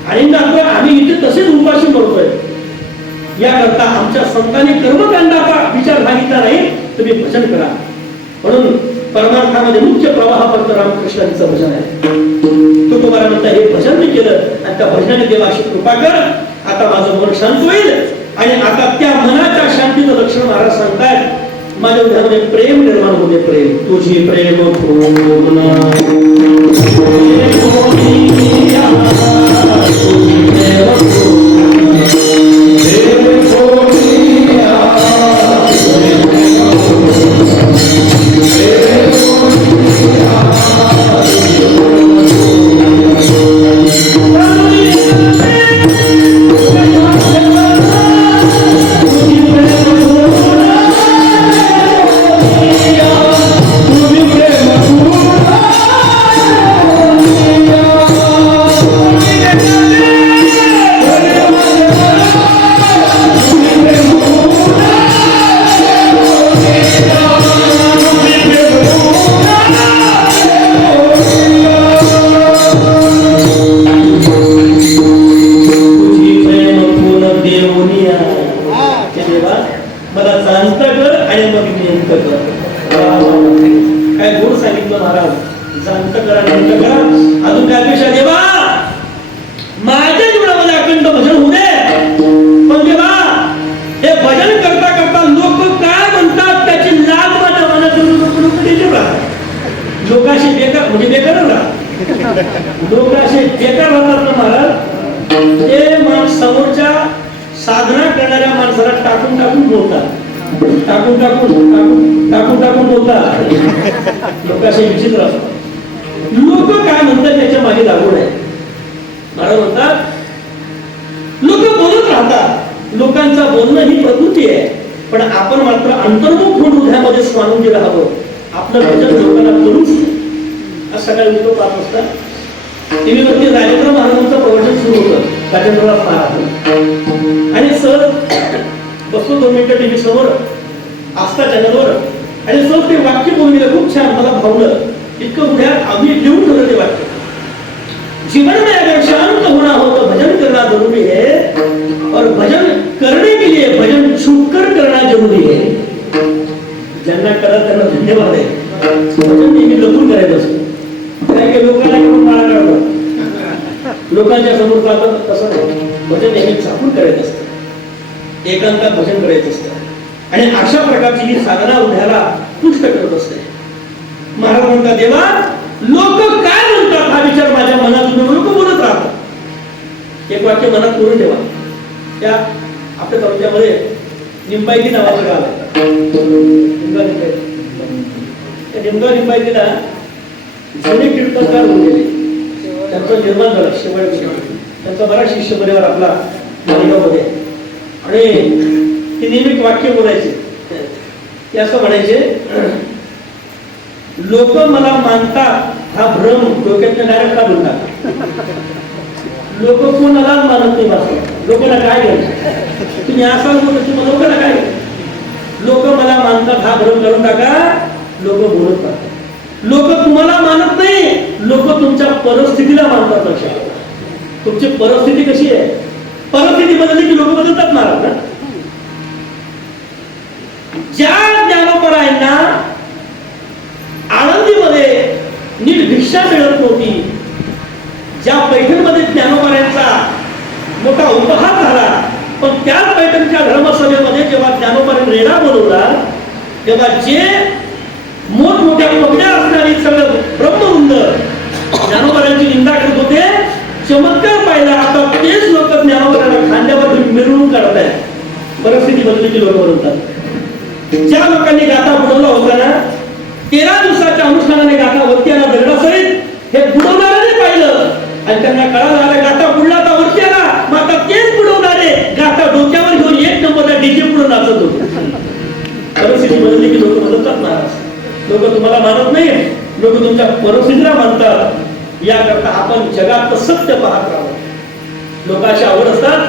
आणि आम्ही इथे तसेच उपाशी मरतोय. याकरता आमच्या संतांनी कर्मकांडाचा विचार सांगितला नाही, तुम्ही भजन करा. म्हणून परमार्थामध्ये मुख्य प्रवाह फक्त रामकृष्णांचं भजन आहे. तुकोबारा म्हणता हे भजन मी केलं आणि त्या भजनाने देवाशी कृपा कर, आता माझं मन शांत होईल. आणि आता त्या मनाच्या शांतीचं लक्षण महाराज सांगतायत, माझ्या हृदयामध्ये प्रेम निर्माण होते. प्रेम तुझी प्रेम पूर्ण लोक काय म्हणतात त्याच्या मागे लागून आहे. महाराज म्हणतात लोक बोलत राहतात, लोकांचा बोलणं ही प्रकृती आहे, पण आपण मात्र अंतर्मुख होऊन हृदयामध्ये स्वानंदी राहावं. आपलं भजन लोकांना करूच. आज सकाळी लोक पाहत असतात टीव्हीवरती राजेंद्र महाराजांचं प्रवचन सुरू होतं, राजेंद्रनाथ महाराज, आणि सर बसतो 2 मिनिटं टीव्ही समोर आस्था चॅनलवर, आणि सर ते वाक्य बोलून खूप छान मला भावलं. इतकं उद्या आम्ही लिहून ठेवलं ते वाक्य, जीवन में अगर शांत होना हो तो भजन करना जरूरी है, और भजन करने के लिए भजन छुपकर करना जरूरी है. ज्यांना करा त्यांना धन्यवाद आहे. भजन नेहमी लपून करायचं असतं, काही लोकांना करून माळा काढतात, लोकांच्या समोर चालतात, तसं नाही. भजन नेहमी झाकून करायचं असतं, एकांतात भजन करायचं असतं, आणि अशा प्रकारची ही साधना उद्याला पुष्ट करत असते. महाराज म्हणतात देवा लोक काय म्हणतात हा विचार माझ्या मनात लोक बोलत राहतात. एक वाक्य मनात करून ठेवा. त्या आपल्या तालुक्यामध्ये निंबाईती नावाचं गाव आहे. निमगाव निंबाईतीला जुने कीर्तनकार होऊन गेले, त्यांचं निर्माण झालं शिवाय, त्यांचा बराच शिष्य परिवार आपला मालेगावमध्ये, आणि ते नेहमी वाक्य बोलायचे. ते असं म्हणायचे, लोक मला मानतात हा भ्रम डोक्यातल्या डायरेक्ट काढून टाका. लोक कोणालाच मानत नाही. बस लोकांना काय घ्यायचं, तुम्ही असाल तुम्हाला लोकांना काय, लोक मला मानतात हा भ्रम काढून टाका. लोक बोलत राहतात, लोक तुम्हाला मानत नाही, लोक तुमच्या परिस्थितीला मानतात. लक्षात, तुमची परिस्थिती कशी आहे, परिस्थिती बदलली की लोक बदलतात. महाराज ना ज्या ज्ञानोपरायांना आळंदीमध्ये नीट भिक्षा मिळत नव्हती, ज्या पैठणमध्ये ज्ञानोबाऱ्यांचा मोठा उपहार झाला, पण त्याच पैठणच्या धर्मसभेमध्ये जेव्हा ज्ञानोबाऱ्यांनी रेडा बोलवला, तेव्हा जे मोठमोठ्या पगड्या असणारी सगळं ब्रह्मवृंद ज्ञानोबाऱ्यांची निंदा करत होते, चमत्कार पाहिला. आता तेच लोक ज्ञानोबाऱ्यांना खांद्यावर मिरवणूक काढत आहेत. परिस्थिती बदलली की लोक बोलतात. ज्या लोकांनी गाथा बुडवला होता ना, 13 दिवसाच्या अनुष्ठानाने गाथा वरती आला दगडासहित, हे बुडवणाऱ्याने पाहिलं आणि त्यांना कळालं आला गाथा बुडला तर वरती आला. मग आता तेच बुडवणारे गाथा डोक्यावर घेऊन 1 नंबरला डीजे पुढे नाचत होते. परिस्थिती बदलली की लोक बदलतात. महाराज लोक तुम्हाला मानत नाही, लोक तुमच्या परिस्थितीला मानतात. याकरता आपण जगात सत्य पाहत राहावं. लोकांची आवड असतात,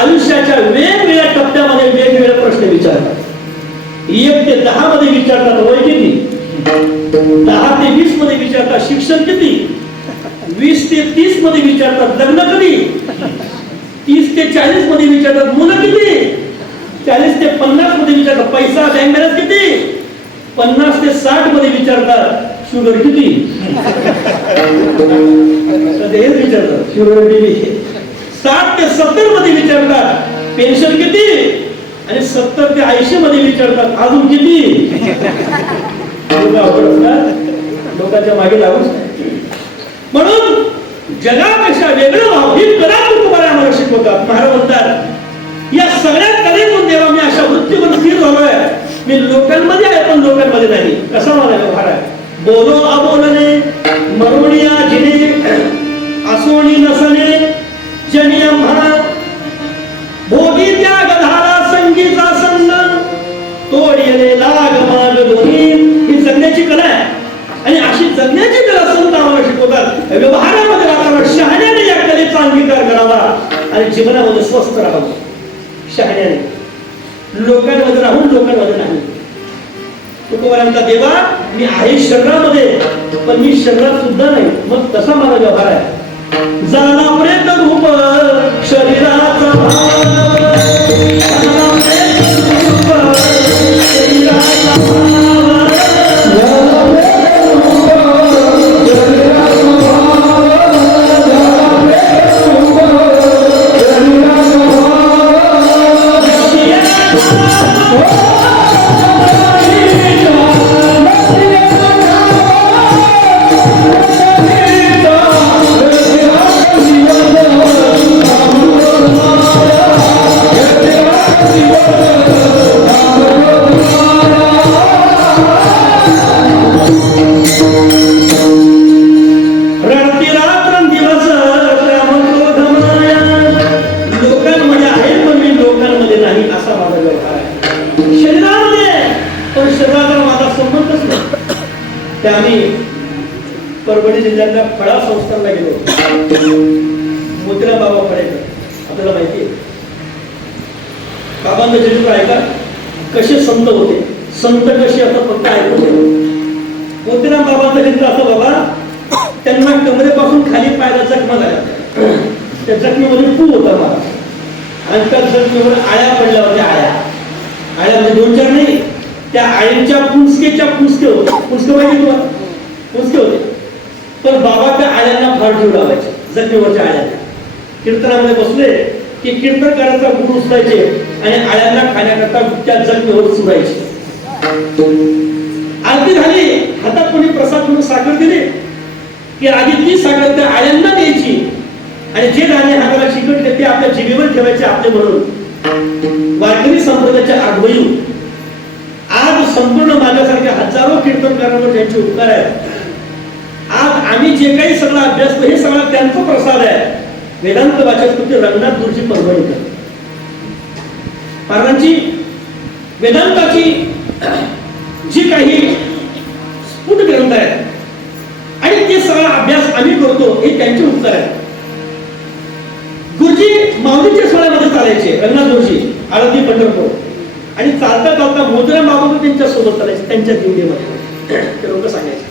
आयुष्याच्या वेगवेगळ्या टप्प्यामध्ये वेगवेगळे प्रश्न विचारतात. 1 ते 10 मध्ये विचारतात वय किती, 10 ते 20 मध्ये विचारतात शिक्षण किती, 20 ते 30 मध्ये विचारतात लग्न कधी, 30 ते 40 मध्ये विचारतात मुलं किती, 40 ते 50 मध्ये विचारतात पैसा बँक बॅलन्स किती, 50 ते 60 मध्ये विचारतात शुगर किती. हेच विचारतात शुगर किती. 60 ते 70 मध्ये विचारतात पेन्शन किती, आणि 70 ते 80 मध्ये विचारतात अजून किती. लोकांच्या मागे लागूच. म्हणून जगापेक्षा वेगळं व्हावं ही कला तुम्हाला आम्हाला शिकवतात. महाराज म्हणतात या सगळ्या कलेतून देवा मी अशा वृत्तीवर स्थिर झालोय, मी लोकांमध्ये आहे पण लोकांमध्ये नाही. कसा मला व्यवहार आहे. बोलो अबोलणे मरोनिया जिने असोनी नसणे जनिया म्हणा भोगी त्याग धारा संगीता संगन तोडले लाग माग दोन्ही. ही जगण्याची कला आहे आणि अशी जगण्याची कला संत आम्हाला शिकवतात. व्यवहारामध्ये राहताना शहाण्याने या कलेचा अंगीकार करावा आणि जीवनामध्ये स्वस्थ राहावं. शहाण्याने लोकांमध्ये राहून लोकांमध्ये नाही. तुकोबा म्हणतात देवा मी आहे शरीरामध्ये पण मी शरीरात सुद्धा नाही. मग तसा माझा व्यवहार आहे. झाला प्रेत रूप शरीराचा परभणी जिल्ह्यातल्या फळा संस्थानला गेलो. मोतीराम बाबा फळेकर आपल्याला माहिती आहे. बाबांचं चरित्र ऐका कसे संत होते. संत कसे असं फक्त ऐकून ठेवा. मोतीराम बाबांचं चरित्र असं बाबा त्यांना कमरेपासून खाली पायाला जखमा झाल्या. त्या जखमेमध्ये पू होता बाबा आणि त्या जखमेवर आळ्या पडल्या होत्या. आळ्या म्हणजे 2-4 नाही, त्या आळ्यांच्या पुंजकेच्या पुंजके होते. पुंजके माहिती तुम्हाला पुंजके होते. पण बाबा त्या आळ्यांना फार जीव लावायचे. जखमेवरच्या आळ्यांना कीर्तनामध्ये बसले की कीर्तनकाराचा गुण उचलायचे आणि आळ्यांना खाण्याकरता त्या जखमेवर चुरायचे. आरती झाली हातात कोणी प्रसाद म्हणून साखर दिली की आधी ती साखर त्या आळ्यांना द्यायची आणि जे दाणे हाताला चिकटले ते आपल्या जिभेवर ठेवायचे आपले म्हणून. वारकरी संप्रदायाच्या आगवयू आज संपूर्ण माझ्यासारख्या हजारो कीर्तनकारांवर त्यांचे उपकार आहेत. आज आम्ही जे काही सगळा अभ्यास हे सगळा त्यांचा प्रसाद आहे. वेदांत वाचस्पती रंगनाथ गुरुजी परभणीकर महाराजांची वेदांताची जी काही स्फुट ग्रंथ आहेत आणि ते सगळा अभ्यास आम्ही करतो हे त्यांचे उपकार आहेत. गुरुजी माऊलीच्या सोहळ्यामध्ये चालायचे. रंगनाथ गुरुजी आळंदी पंढरपूर आणि चालता चालता मोतीराम बाबा त्यांच्या सोबत चालायचे. त्यांच्या दिंडीमध्ये ते लोक सांगायचे.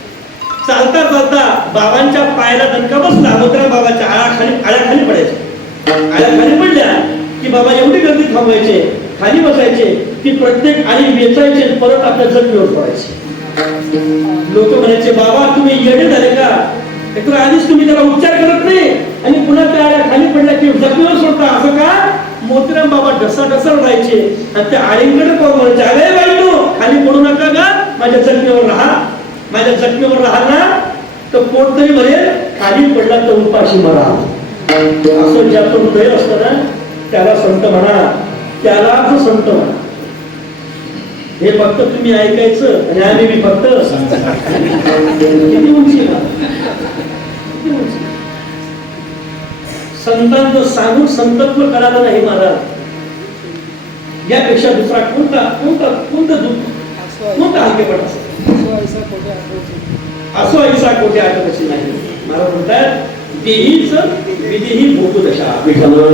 चालता चालता बाबांच्या पायाला दणका बसला. मोतीराम बाबाच्या आळ्या खाली पडायच्या. आळ्या खाली पडल्या की बाबा एवढी गर्दी थांबवायचे, खाली बसायचे की प्रत्येक आळी वेचायचे परत आपल्या जखमीवर पडायचे. लोक म्हणायचे बाबा तुम्ही येडे झाले का, तर आधीच तुम्ही त्याला उपचार करत नाही आणि पुन्हा त्या आळ्या खाली पडल्या की जखमीवर सोडता असं का. मोतीराम बाबा ढसा राहायचे आणि त्या आळींकडे पाहून म्हणायचे अरे बाई खाली पडू नका का, माझ्या जखमीवर राहा. माझ्या जखमीवर राहा तर पोट तरी भरेल, खाली पडला तर उपाशी मरा. असं ज्यातून हृदय असतं ना त्याला संत म्हणा, त्यालाच संत म्हणा. हे फक्त तुम्ही ऐकायचं आणि आम्ही बी फक्त किती उंची संतांचं सांगून संतत्व करावं नाही महाराज. यापेक्षा दुसरा कोणता दुःख कोणता हलकेपणा असतो. असो ऐसा कोठे आठवशी नाही. महाराज म्हणतात देहीच विधीही भोगू दशा. हे सगळं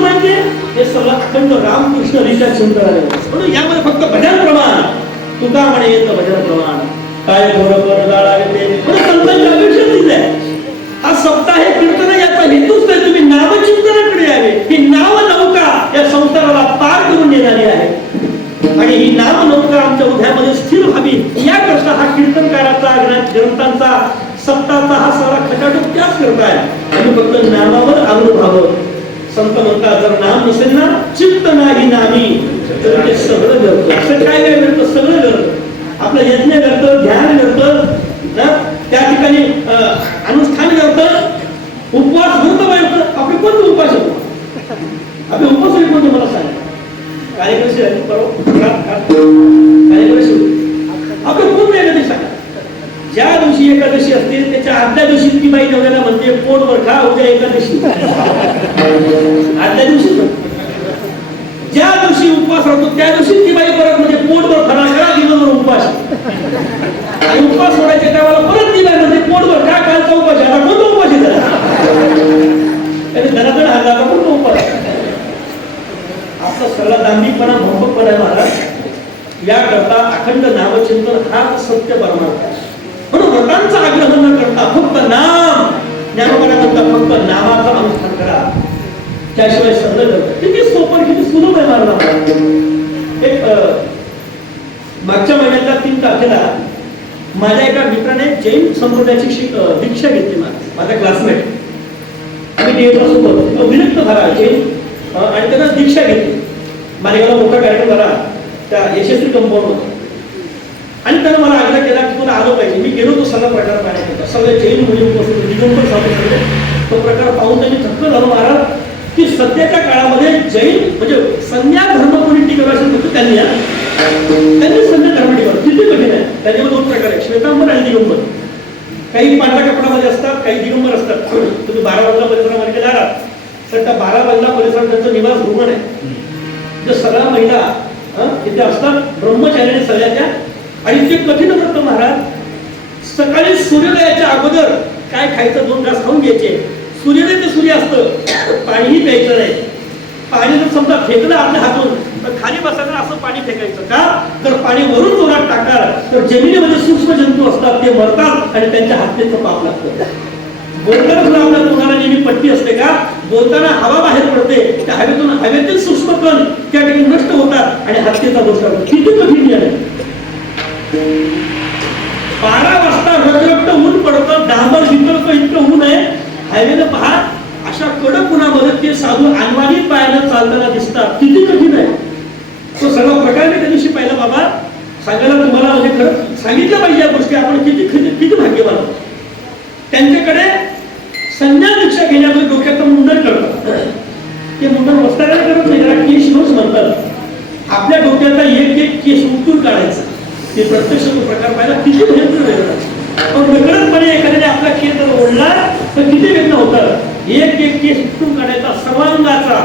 म्हणजे हे सगळं अखंड रामकृष्ण रीत्या चिंतन आहे. म्हणून यामध्ये फक्त भजन प्रमाण सप्ताहाचा हा सारा खटाटोप त्याच करताय. आणि फक्त नामावर आग्रह संत म्हणतात जर नाम नसेल ना चित्त नाही नामी तर ते सगळं करतो. असं काय काय करतं, सगळं करतं. आपलं यज्ञ करतं, ध्यान करतं, त्या ठिकाणी अनुष्ठान करतं, उपवास करतं. आपले कोणते उपास होतो, आपले उपवास कोणते मला सांग. कार्यक्रम आपलं कोणतं एखादी सांगा. ज्या दिवशी एकादशी असते त्याच्या आदल्या दिवशी ती बाई नवऱ्याला म्हणते पोटभर खा, उद्या एकादशी. आदल्या दिवशी ज्या दिवशी उपवास राहतो त्या दिवशी ती बाई परत म्हणजे पोटभर फराळ करा, दिवसभर उपवास. आणि उपवास सोडायच्या त्यावेळेला परत ती बाई म्हणते पोटभर खा, कालचा उपवास. आता कोणता उपवास आहे त्याला धनाधन हात कोणता उपवास. आपला सगळा दांभिकपणा भंपकपणा आहे महाराज. याकरता अखंड नामचिंतन हा सत्य परमार्थ आहे. म्हणून व्रतांचा आग्रह न करता फक्त नाम, ज्ञानोबा म्हणतात फक्त नामाचा अनुष्ठान करा, त्याशिवाय सगळं करतात. किती सोपं, किती सुलभ आहे महाराज. एक मागच्या महिन्यातल्या 3 तारखेला माझ्या एका मित्राने जैन संप्रदायाची दीक्षा घेतली. माझा क्लासमेट, आम्ही देवसोबत तो विरक्त झाला जैन, आणि त्यांना दीक्षा घेतली. मालेगावला मोठा कार्यक्रम झाला त्या यशस्वी कंपाऊंड. आणि त्यानं मला आग्रह केला की तुला आलं पाहिजे. मी गेलो तो सगळा प्रकार पाहण्यात होता. सगळे जैन मुली उपस्थित, दिगंबर साधू सगळे. तो प्रकार पाहून त्यांनी थक्क झालो महाराज की सध्याच्या काळामध्ये जैन म्हणजे संन्यास धर्म कोणी टिकवायचं होतं त्यांनी संन्यास धर्म टिकवलं. किती कठीण आहे. त्याच्यामध्ये 2 प्रकार आहे, श्वेतांबर आणि दिगंबर. काही पांढऱ्या कपड्यामध्ये असतात, काही दिगंबर असतात. तुम्ही 12 बाजूला परिसरामध्ये गेला तर त्या 12 बाजूला परिसरात त्यांचं निवास भूमन आहे. जे सगळ्या महिला तिथे असतात ब्रह्मचार्याने सगळ्याच्या. आणि ते कठीण व्रत महाराज. सकाळी सूर्योदयाच्या अगोदर काय खायचं 2 घास खाऊन घ्यायचे. सूर्योदय ते सूर्यास्त पाणीही प्यायचं नाही. पाणी जर समजा फेकलं आपल्या हातून तर खाली बसायला असं पाणी फेकायचं का, तर पाणी वरून जोरात टाकाल तर जमिनीमध्ये सूक्ष्म जंतू असतात ते मरतात आणि त्यांच्या हत्येचं पाप लागतं. बोलताना सुद्धा आपल्या तोंडाला नेहमी पट्टी असते का, बोलताना हवा बाहेर पडते, त्या हवेतील सूक्ष्म कण त्या ठिकाणी नष्ट होतात आणि हत्येचा दोष लागतो. किती कठीण आहे. 12 वाजता रखरखत ऊन पडतं, डांबर वितळतं, इतकं ऊन आहे. हायवेला पहा अशा कडक उन्हामध्ये ते साधू अनवाणी पायानं चालताना दिसतात. किती कठीण आहे. तो सगळा प्रकार मी त्या दिवशी पाहिला. बाबा सांगायला तुम्हाला म्हणजे खरं सांगितलं पाहिजे या गोष्टी. आपण किती भाग्यवान. त्यांच्याकडे संन्यास दीक्षा घेण्याचं डोक्याचं मुंडन करतात. ते मुंडन वस्त्राने करत नाही, त्याला केश नोस म्हणतात. आपल्या डोक्याचा एक केस उचलून काढायचा. ते प्रत्यक्ष तो प्रकार पाहिला किती भयंकर वेदना. पण वेगळंचपणे एखाद्याने आपला केस जर ओढला तर किती वेदना होतात. एक केस उचलून काढायचा सर्वांगाचा.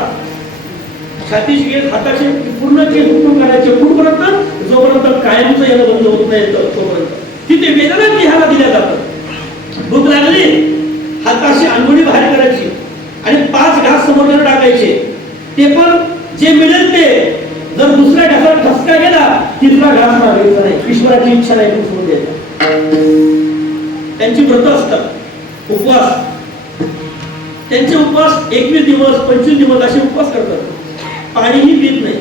छातीचे केस, हाताचे पूर्ण केस उचलून काढायचे कुठपर्यंत, जोपर्यंत कायमचं याला बंद होत नाही तोपर्यंत. तिथे वेदना लिहायला दिल्या जातात. भूक लागली हाताशी अंगुळी बाहेर करायची आणि 5 घास समोर टाकायचे. ते पण जे मिळेल ते. जर दुसऱ्या घासात ठसका गेला 3रा घास मागायचा नाही. ईश्वराची इच्छा नाही सोडून द्यायचा. त्यांची व्रत असतात, उपवास. त्यांचे उपवास 21 दिवस 25 दिवस असे उपवास करतात. पाणीही पित नाही.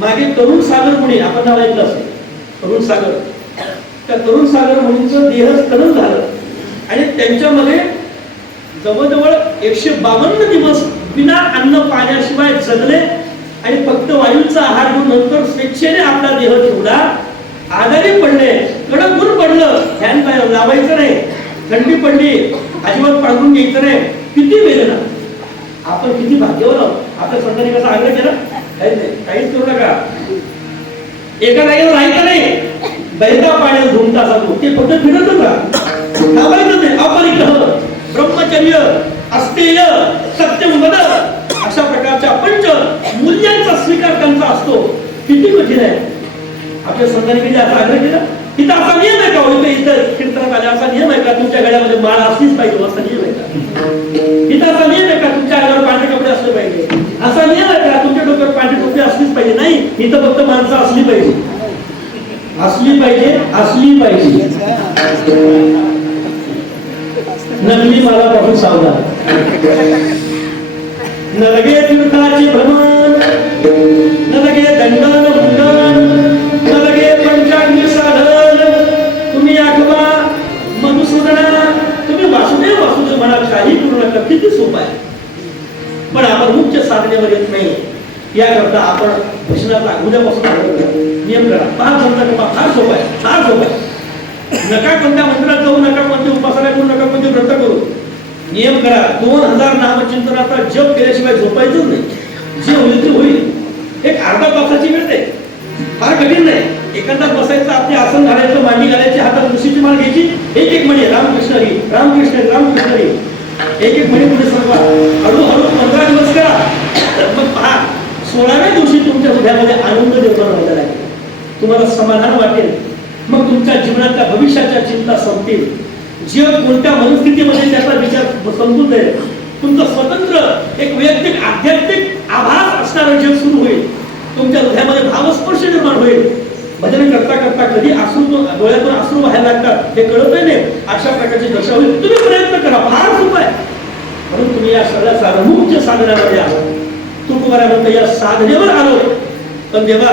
मागे तरुण सागर मुनी आपण नाव ऐकलं असेल, तरुण सागर. त्या तरुण सागर मुनींचं देहस्खलन झालं आणि त्यांच्यामध्ये जवळजवळ 152 दिवस बिना अन्न पाण्याशिवाय जगले आणि फक्त वायूचा आहार घेऊन नंतर स्वेच्छेने आपला देह ठेवला. आजारी पडले, कडक ऊन पडलं, फॅन लावायचं नाही, थंडी पडली अजिबात पांघरून घ्यायचं नाही. किती वेदना. आपण किती भाग्यवान आहोत. आपल्या संतांनी कसा आग्रह केला, काहीच करू नका, एका जागेवर राहायचं नाही, बैठा पाण्यात घुमता जातो. ते फक्त फिरतच राहा, लावायचं नाही. अपरिग्रह, ब्रह्मचर्य, अस्तेय, सत्यम वद अशा प्रकारच्या पंच मूल्यांचा स्वीकार त्यांचा असतो. किती कठीण आहे. आपल्या संतांनी कधी असा आग्रह केला. इथं असा नियम आहे का, इथं कीर्तनात आले असा नियम आहे का तुमच्या गळ्यामध्ये माळ असलीच पाहिजे असा नियम आहे का. इथं असा नियम आहे का तुमच्या अंगावर पांढरे कपडे असले पाहिजे असा नियम आहे का, तुमच्या डोक्यावर पांढरी टोपी असलीच पाहिजे. नाही, इथं फक्त माणसं असली पाहिजे, असली पाहिजे, असली पाहिजे. नकली मालापासून सावधान. न लगे तीर्थाची भ्रमण, न लगे दंडन मुंडन, न लगे पंचाग्नी साधन. तुम्ही आठवा मनुष्य सोपं आहे, पण आपण मुख्य साधनेवर येत नाही. याकरता आपण भजनाचा उद्यापासून नियम करा. फार जमता फार सोपं आहे, फार सोपं आहे. नका कोणत्या मंदिरात जाऊ, नका कोणती उपासना करू, नका कोणते व्रत करू. नियम करा. 2000 नामचिंतनाचा जप केल्याशिवाय झोपायचं नाही. जे होईल ते होईल. एक अर्धा तासाची वेळ आहे, फार कठीण नाही. एखादा बसायचं, आपले आसन घालायचं, मांडी घालायची, हातात तुळशीची माळ घ्यायची, एक एक म्हणे रामकृष्ण हरी, रामकृष्ण हरी, रामकृष्ण हरी, एक एक म्हणे पुढे सरवा. हळूहळू 15 दिवस करा. मग पहा 16व्या दिवशी तुमच्या हृदयामध्ये आनंद निर्माण व्हायला लागेल, तुम्हाला समाधान वाटेल. मग तुमच्या जीवनाच्या भविष्याच्या चिंता संपतील. जग कोणत्या मनस्थितीमध्ये त्याचा विचार समजून जाईल. तुमचं स्वतंत्र एक वैयक्तिक आध्यात्मिक आभास असणारं जग सुरू होईल. तुमच्या हृदयामध्ये भावस्पर्श निर्माण होईल. भजन करता करता कधी अश्रू डोळ्यातून अश्रू व्हायला लागतात हे कळतही नाही. अशा प्रकारची दशा होईल. तुम्ही प्रयत्न करा, फार सोपं आहे. म्हणून तुम्ही या सगळ्या मुख्य साधनामध्ये आहात. तुकोबारा म्हणतो या साधनेवर आलो. पण देवा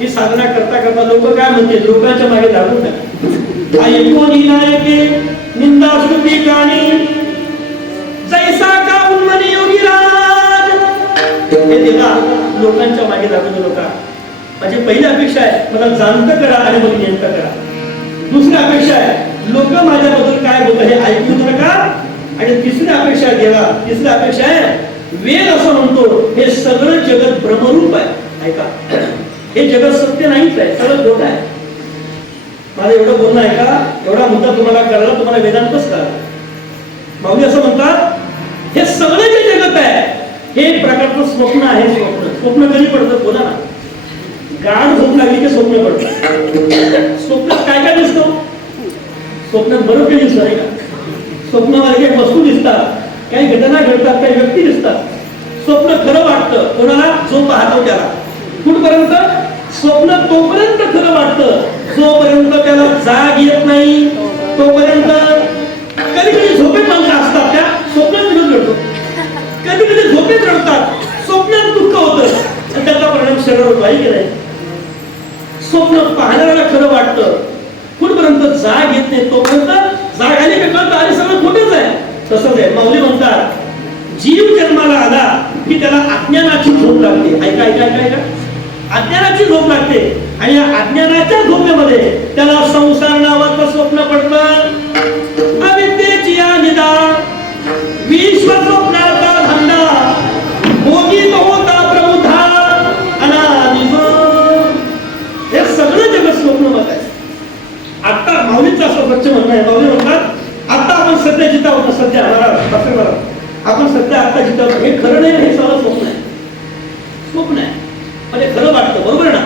ही साधना करता करता लोक काय म्हणते, लोकांच्या मागे लागून नका. ऐकोनी नायके निंदा स्तुती गाणी जैसा का उन्मनी योगीराज. हे देवा लोकांच्या मागे लागून नका. माझी पहिली अपेक्षा आहे मला जाणतं करा आणि मग नियंत्रण करा. दुसरी अपेक्षा आहे लोक माझ्याबद्दल काय बोलतात हे ऐकू नका. आणि तिसरी अपेक्षा आहे देवा, तिसरी अपेक्षा आहे वेद असं म्हणतो हे सगळं जगत भ्रमरूप आहे. ऐका, हे जगत सत्य नाहीच आहे, सगळं खोटं आहे. माझं एवढं बोलणं आहे का, एवढा मुद्दा तुम्हाला कळला, तुम्हाला वेदांतच कळला. माऊली असं म्हणतात हे सगळं जे जगत आहे हे एक प्रकारचं स्वप्न आहे. स्वप्न कधी पडतं बोला ना. गाढ झोप लागली की स्वप्न पडतं. स्वप्नात काय काय दिसतं? स्वप्नात बरं काही दिसतं आहे का? स्वप्नामध्ये काही वस्तू दिसतात, काही घटना घडतात, काही व्यक्ती दिसतात. स्वप्न खरं वाटतं कोणाला? जो पाहतो त्याला. कुठपर्यंत? स्वप्न तोपर्यंत खरं वाटतं जोपर्यंत त्याला जाग येत नाही तोपर्यंत. कधी कधी झोपेत माणसं असतात त्या स्वप्नात विरोध घडतो. कधी कधी झोपेत रडतात, स्वप्नात दुःख होतं आणि त्याचा परिणाम शरीरावर काही केलाय. स्वप्न पाहणाऱ्याला खरं वाटतं, कुठपर्यंत जाग येत नाही तोपर्यंत. जाग आली का कळतं आणि सगळं खोटंच आहे. तसंच आहे. माऊली म्हणतात जीव जन्माला आला की त्याला अज्ञानाची झोप लागते. ऐका ऐका ऐका ऐका, अज्ञानाची झोप लागते. आणि या अज्ञानाच्या झोपेमध्ये त्याला संसार नावाचं स्वप्न पडतं. अविद्येची निदा विश्व स्वप्नाचा धंदा भोगी होता प्रबुद्धा अनादिम. हे सगळं जगत स्वप्नमत आहे. आता माऊलीचं असं स्वच्छ म्हणणं आहे. माऊली म्हणतात आता आपण सध्या जिथं आहोत, सध्या आपण सध्या आता जिथं आहोत हे खरं नाही, हे सगळं स्वप्न आहे. स्वप्न आहे म्हणजे खरं वाटतं, बरोबर ना.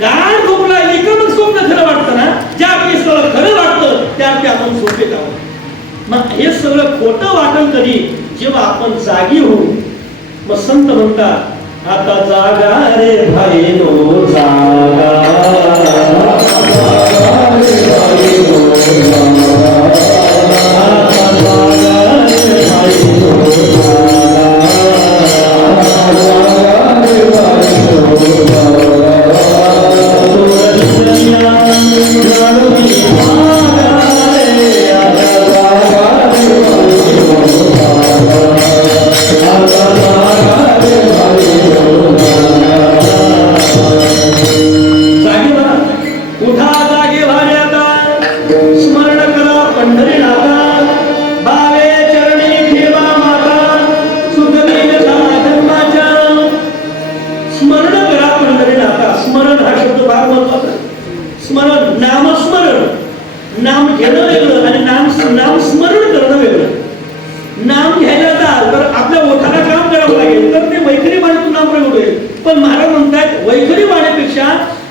गाढ झोप लागली का मग स्वप्न खरं वाटतं ना. ज्या आपल्याला खरं वाटतं त्या आपण झोपेत आहोत. मग हे सगळं खोटं वाटण कधी जेव्हा आपण जागी होऊ. मग संत म्हणतात आता जागा रे भाई नो जागा,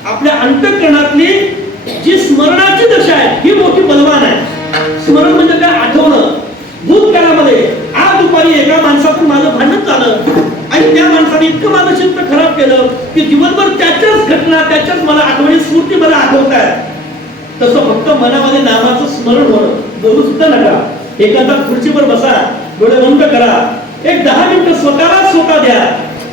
आपल्या अंतःकरणातली जी स्मरणाची दशा आहे ही मोठी बलवान आहे. स्मरण म्हणजे काय? आठवणं. भूतकाळामध्ये आज दुपारी एका माणसातून माझं भांडण झालं आणि त्या माणसाने इतकं माझं चित्त खराब केलं की दिवसभर त्याच्याच घटना, त्याच्याच मला आठवणी स्मृती मला आठवतात. तसं फक्त मनामध्ये नामाचं स्मरण होणं. बोलू सुद्धा नका. एखादा खुर्चीवर बसा, डोळे बंद करा, एक 10 मिनिटं स्वतः द्या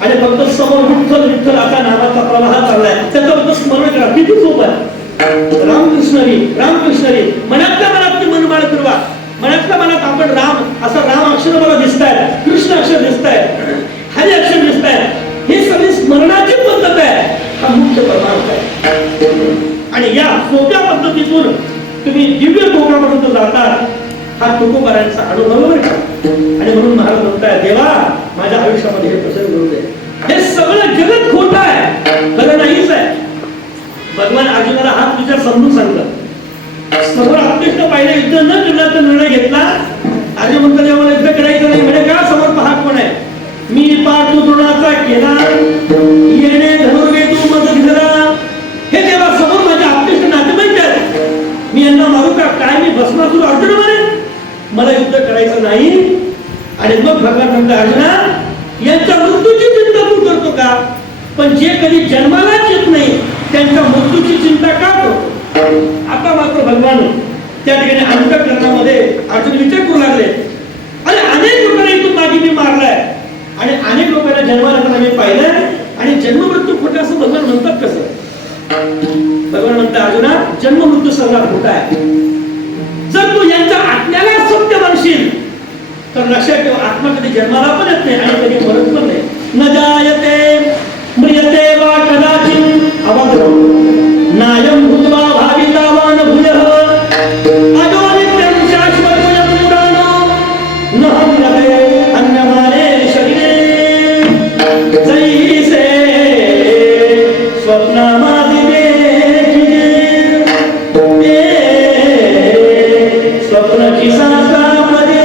आणि फक्त समोर विठ्ठल विठ्ठल असा नामाचा प्रवाह चाललाय त्याचं फक्त स्मरण करा. किती सोपं आहे. रामकृष्ण हरी, रामकृष्ण हरी. मनातल्या मनात ती मनमाळ फिरवा. मनातल्या मनात आपण राम असा राम अक्षर मला दिसत आहेत, कृष्ण अक्षर दिसत आहेत, हरी अक्षर दिसत आहेत, हे सगळी स्मरणाची पद्धत आहे, हा मुख्य परमार्थ आहे. आणि या सोप्या पद्धतीतून तुम्ही दिव्य लोकांपर्यंत जातात, हा तुकोबारांचा अनुभव बरं का. आणि म्हणून महाराज म्हणताय, देवा माझ्या आयुष्यामध्ये हे प्रसंग होऊ दे. हे सगळं जगत खोटं आहे, खरं नाहीच आहे. भगवान अर्जुनाला हा विचार समजून सांगतात. समोर अत्यंत पाहिलं, युद्ध न करण्याचा निर्णय घेतला. अर्जुन म्हणतो, देवा मला युद्ध करायचं नाही. म्हणजे का? समोर पहा कोण आहे. मी पाठ द्रोणाचा केला, येणे धनुर्वेद तू मदत घरा. हे देवा समोर माझे अत्यंत नातेवाईक आहेत, मी यांना मारू का काय? मी भस्मासुर अर्जुन मारेन, मला युद्ध करायचं नाही. आणि मग भगवान म्हणतात, अर्जुना यांच्या मृत्यूची चिंता तू करतो का? पण जे कधी जन्मालाच येत नाही त्यांच्या मृत्यूची चिंता का करतो? आता मात्र भगवान त्या ठिकाणी अंतःकरणामध्ये अर्जुन विचार करू लागले, अरे अनेक लोकांना इथून मागे मी मारलाय आणि अनेक लोकांना जन्माला येताना मी पाहिलंय, आणि जन्म मृत्यू खोटा असं भगवान म्हणतात कसं? भगवान म्हणतात, अर्जुना जन्म मृत्यू सगळा खोटा आहे. जर तू यांच्या आत्म्याला सत्य म्हणशील तर लक्षात ठेव, आत्मा कधी जन्माला पण येत नाही आणि कधी मरत पण नाही. न जायते म्रियते वा कदाचित अवग्रो नायं भूत्वा भावितावान भूयः अजो नित्यं शाश्वतं पुराणो न हन्यते अन्यमाने शरीरे जैसे स्वप्नामादिने स्वप्नाची साकारामध्ये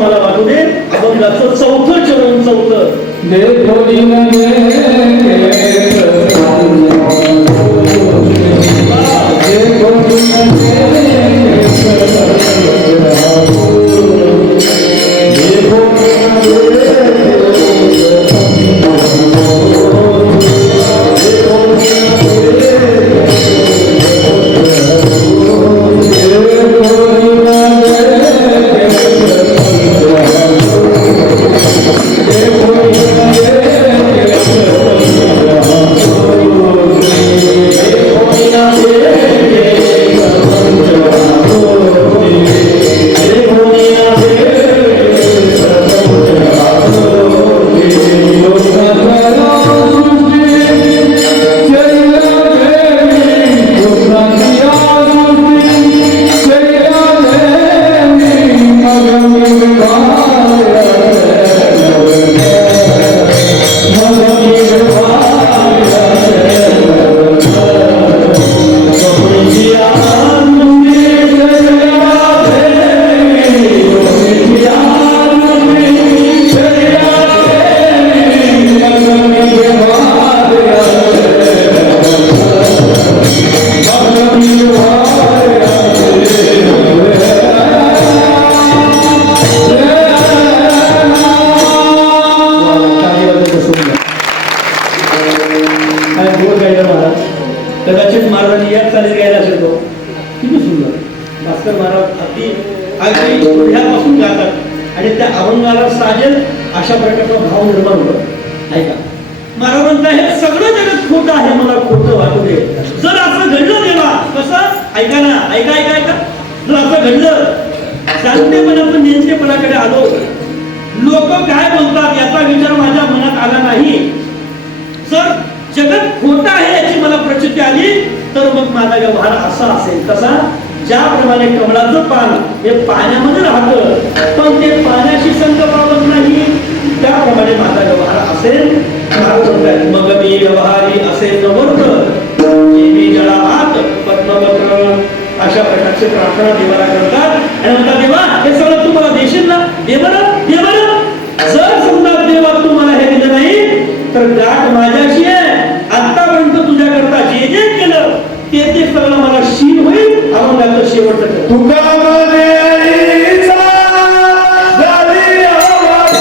मला वाटू दे. अभंगाचं चौथं चरण, चौथं कदाचित महाराजांनी याच चालीत गायला शकतो. किती सुंदर भास्कर महाराज अगदी अगदी पुढ्यापासून गातात आणि त्या अभंगाला साजेल अशा प्रकारचा भाव निर्माण होतो. ऐका, महाराज म्हणता हे सगळं जगत खोटं आहे, मला खोटं वाटू दे. जर असं घडलं देवा कसं? ऐका ना, ऐका ऐका ऐका, जर असं घडलं, शांतपणे आपण नेमकेपणाकडे आलो, लोक काय बोलतात याचा विचार माझ्या मनात आला नाही, जर जगत खोटं आहे याची मला प्रचिती आली, तर मग माझा व्यवहार असा असेल. कसा? ज्याप्रमाणे कमळाचं पान हे पाण्यामध्ये राहतं पण ते पाण्याशी संग पावत नाही, त्याप्रमाणे माझा व्यवहार असेल. मग मी व्यवहारी असेल नवर्त मी जळात पद्मवक्र. अशा प्रकारची प्रार्थना देवाला करतात आणि म्हणतात, देवा हे सगळं तू मला देशील ना? दे बरं, दे बरं. जर समजा देवा तू मला हे दिलं नाही तर गाठ माझ्याशी आहे. आतापर्यंत तुझ्याकरता जे जे केलं ते ते सगळं मला शील होईल. अभंगाचं शेवटचं कर. तुका मनेचा झाली आवाज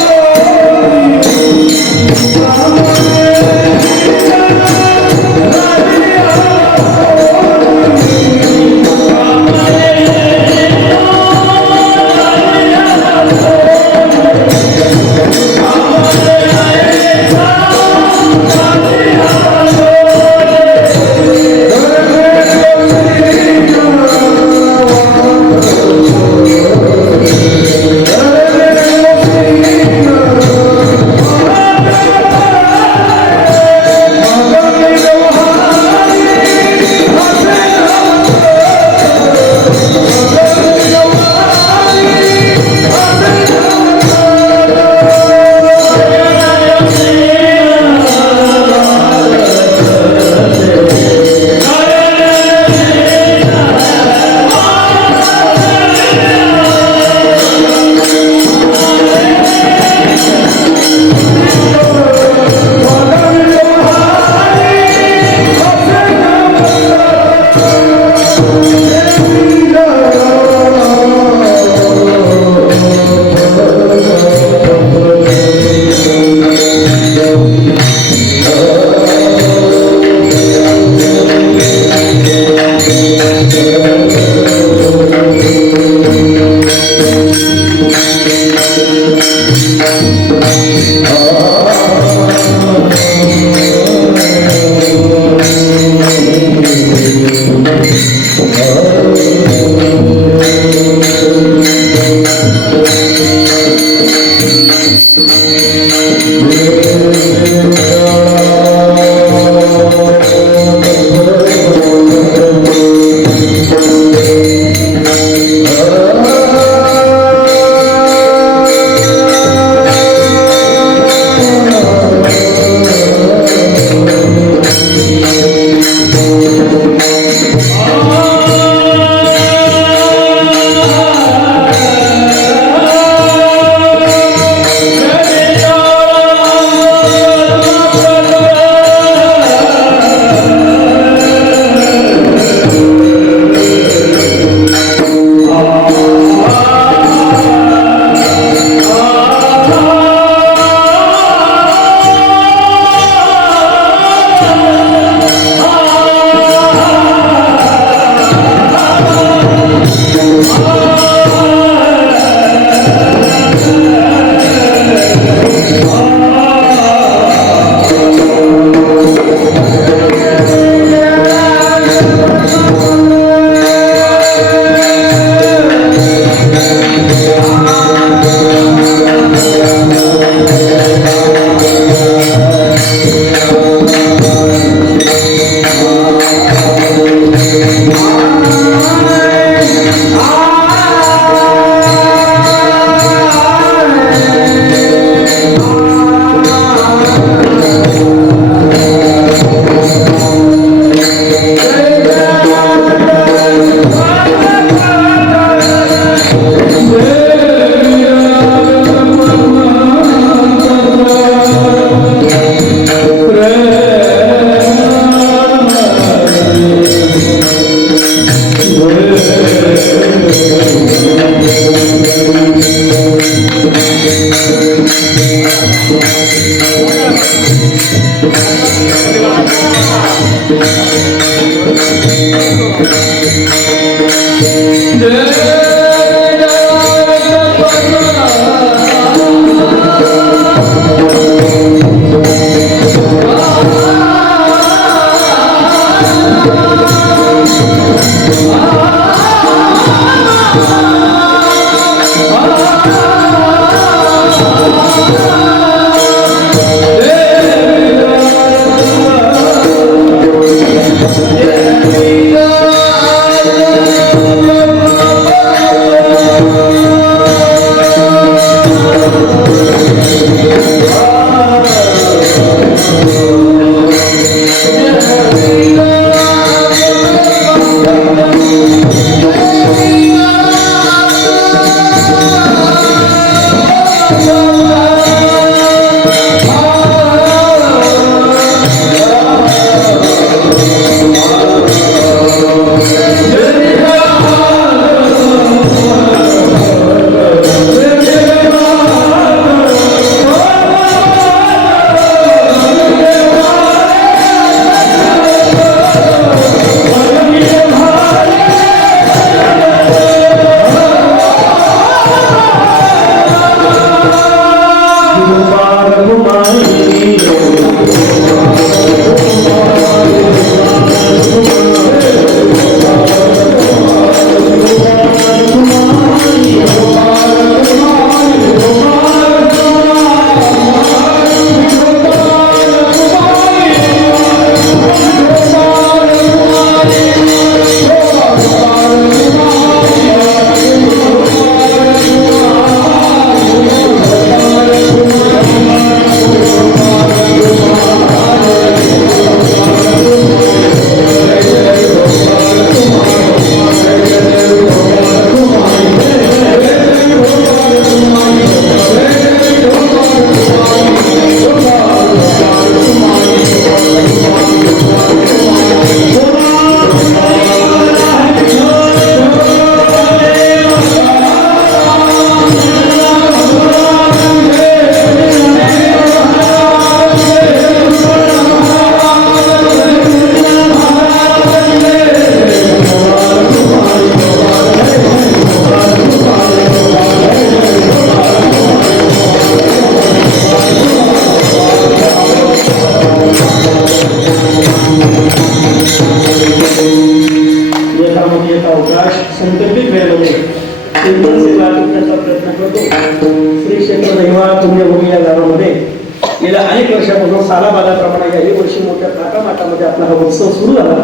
गेल्या अनेक वर्षापासून सालाबादाप्रमाणे याही वर्षी मोठ्या थाटामाटामध्ये आपला हा उत्सव सुरू झाला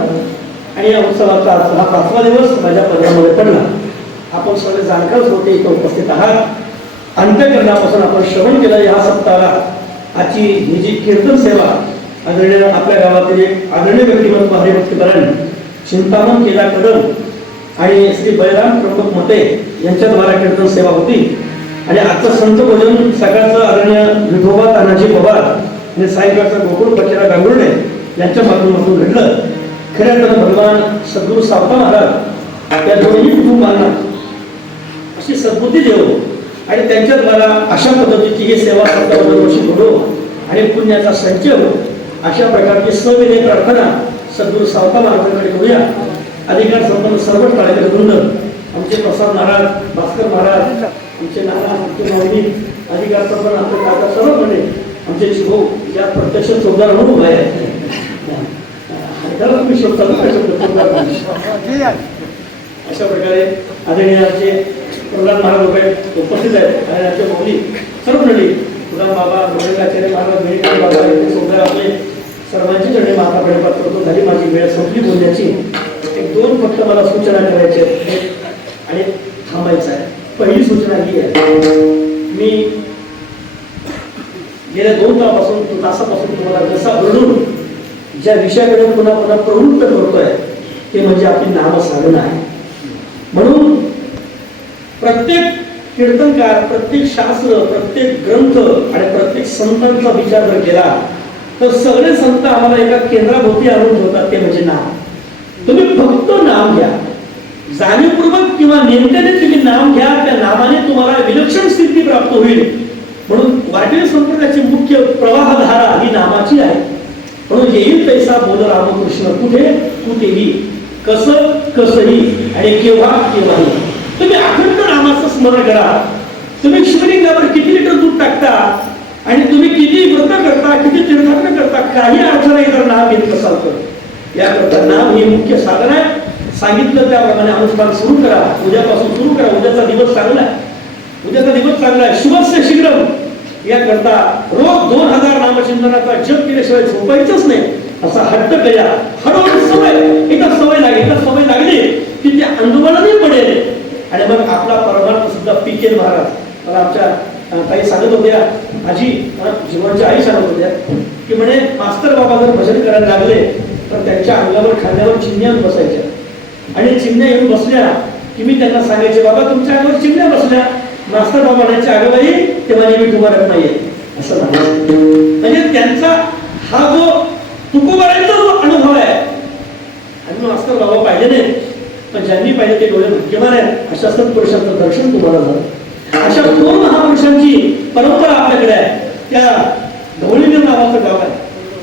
आणि या उत्सवाचा आज हा 5वा दिवस माझ्या पदरामध्ये पडला. आपण सगळे जाणकारच होते इथं उपस्थित आहात. अंत्यकरणापासून आपण श्रवण केलं या सप्ताहाला. आजची ही जी कीर्तन सेवा आदरणीय आपल्या गावातील एक आदरणीय व्यक्तिमत्व हरिभक्तीपरायण चिंतामण केला कदम आणि श्री बळराम प्रमुख मते यांच्याद्वारा कीर्तन सेवा होती. आणि आजचं संत भोजन सकाळचं आदरणीय विठोबा तानाजी पवार आणि सायंकाळचं गोकुळ बचेरा गांगुर्डे यांच्या माध्यमातून घडलं. खऱ्या तर भगवान सद्गुरू सावता महाराज या दोन्ही कुटुंबांना अशी सद्बुद्धी देव आणि त्यांच्याद्वारा अशा पद्धतीची ही सेवा 57 वर्षी घडो आणि पुण्याचा संचय हो अशा प्रकारची सविनय प्रार्थना सद्गुरू सावता महाराजांकडे करूया. अधिकार संपन्न सर्व टाळेकर वृंद, आमचे प्रसाद महाराज, भास्कर महाराज, आमचे नाना, आमचे माऊली, अधिकार संपन्न आमचे काका सर्व म्हणे आमचे शिवो या प्रत्यक्ष चौदार अनुभव आहे. अशा प्रकारे आदरणीय आमचे प्रल्हाद महाराज वगैरे उपस्थित आहेत आणि आमच्या माऊली सर्व मंडळी तुकाराम बाबा, गोविंदाचार्य महाराज, मेहकर बाबा इथे सोबत आपले सर्वांची चरणी माता प्रणिपात करतो. झाली माझी वेळ संपली बोलण्याची. एक 2 फक्त मला सूचना करायच्या आहेत आणि थांबायचं आहे. पहिली सूचना ही आहे, मी गेल्या 2 तासापासून तुम्हाला जसा घडून ज्या विषयाकडे पुन्हा पुन्हा प्रवृत्त करतोय ते म्हणजे आपली नामसाधना आहे. म्हणून प्रत्येक कीर्तनकार, प्रत्येक शास्त्र, प्रत्येक ग्रंथ आणि प्रत्येक संतांचा विचार जर केला तर सगळे संत आम्हाला एका केंद्राभोवती आणून ठेवतात, ते म्हणजे नाम. तुम्ही फक्त नाम घ्या, जाणीवपूर्वक किंवा नेमक्याने तुम्ही नाम घ्या, त्या नामाने तुम्हाला विलक्षण स्थिती प्राप्त होईल. म्हणून वारकरी संप्रदायाची मुख्य प्रवाहधारा ही नामाची आहे. म्हणून येईल तैसा बोल रामकृष्ण, कुठे कुठेही, कसं कसंही आणि केव्हा केव्हाही. तुम्ही अखंड नामाचं स्मरण करा. तुम्ही शिवलिंगावर किती लिटर दूध टाकता आणि तुम्ही किती व्रत करता, किती तीर्थाटन करता, काही अर्थ नाही जर नाम घेत असाल तर. याकरता नाम हे मुख्य साधन आहे. सांगितलं त्याप्रमाणे अनुष्ठान सुरू करा. उद्यापासून सुरू करा. उद्याचा दिवस चांगला आहे. शुभस्य शीघ्रम. याकरता रोज 2000 नामचिंतनाचा जप केल्याशिवाय झोपायचंच नाही असा हट्ट करा. हळूहळू सवय लागली की ती अंदोलनाने पडेल आणि मग आपला परमार्थ सुद्धा पिकेल. महाराज मला आमच्या काही सांगत होत्या, आजी जीवनाच्या आई सांगत होत्या की म्हणे मास्तर बाबा जर भजन करायला लागले तर त्यांच्या अंगावर खांद्यावर चिमण्या बसायच्या आणि चिमण्या येऊन बसल्या की मी त्यांना सांगायचे, बाबा तुमच्या अंगावर चिमण्या बसल्या. मास्तर बाबा म्हणायचे, अगं बाई ते माझी मी तुम्हाला नाहीये असं म्हणायचं. म्हणजे त्यांचा हा जो तुकोबारांचा जो अनुभव आहे आणि मास्तर बाबा पाहिले नाही पण ज्यांनी पाहिजे ते डोळे भाग्यवान आहेत. अशा सत्पुरुषांचं दर्शन तुम्हाला झालं. अशा 2 महापुरुषांची परंपरा आपल्याकडे आहे. त्या ढवळीकर नावाचं गाव आहे,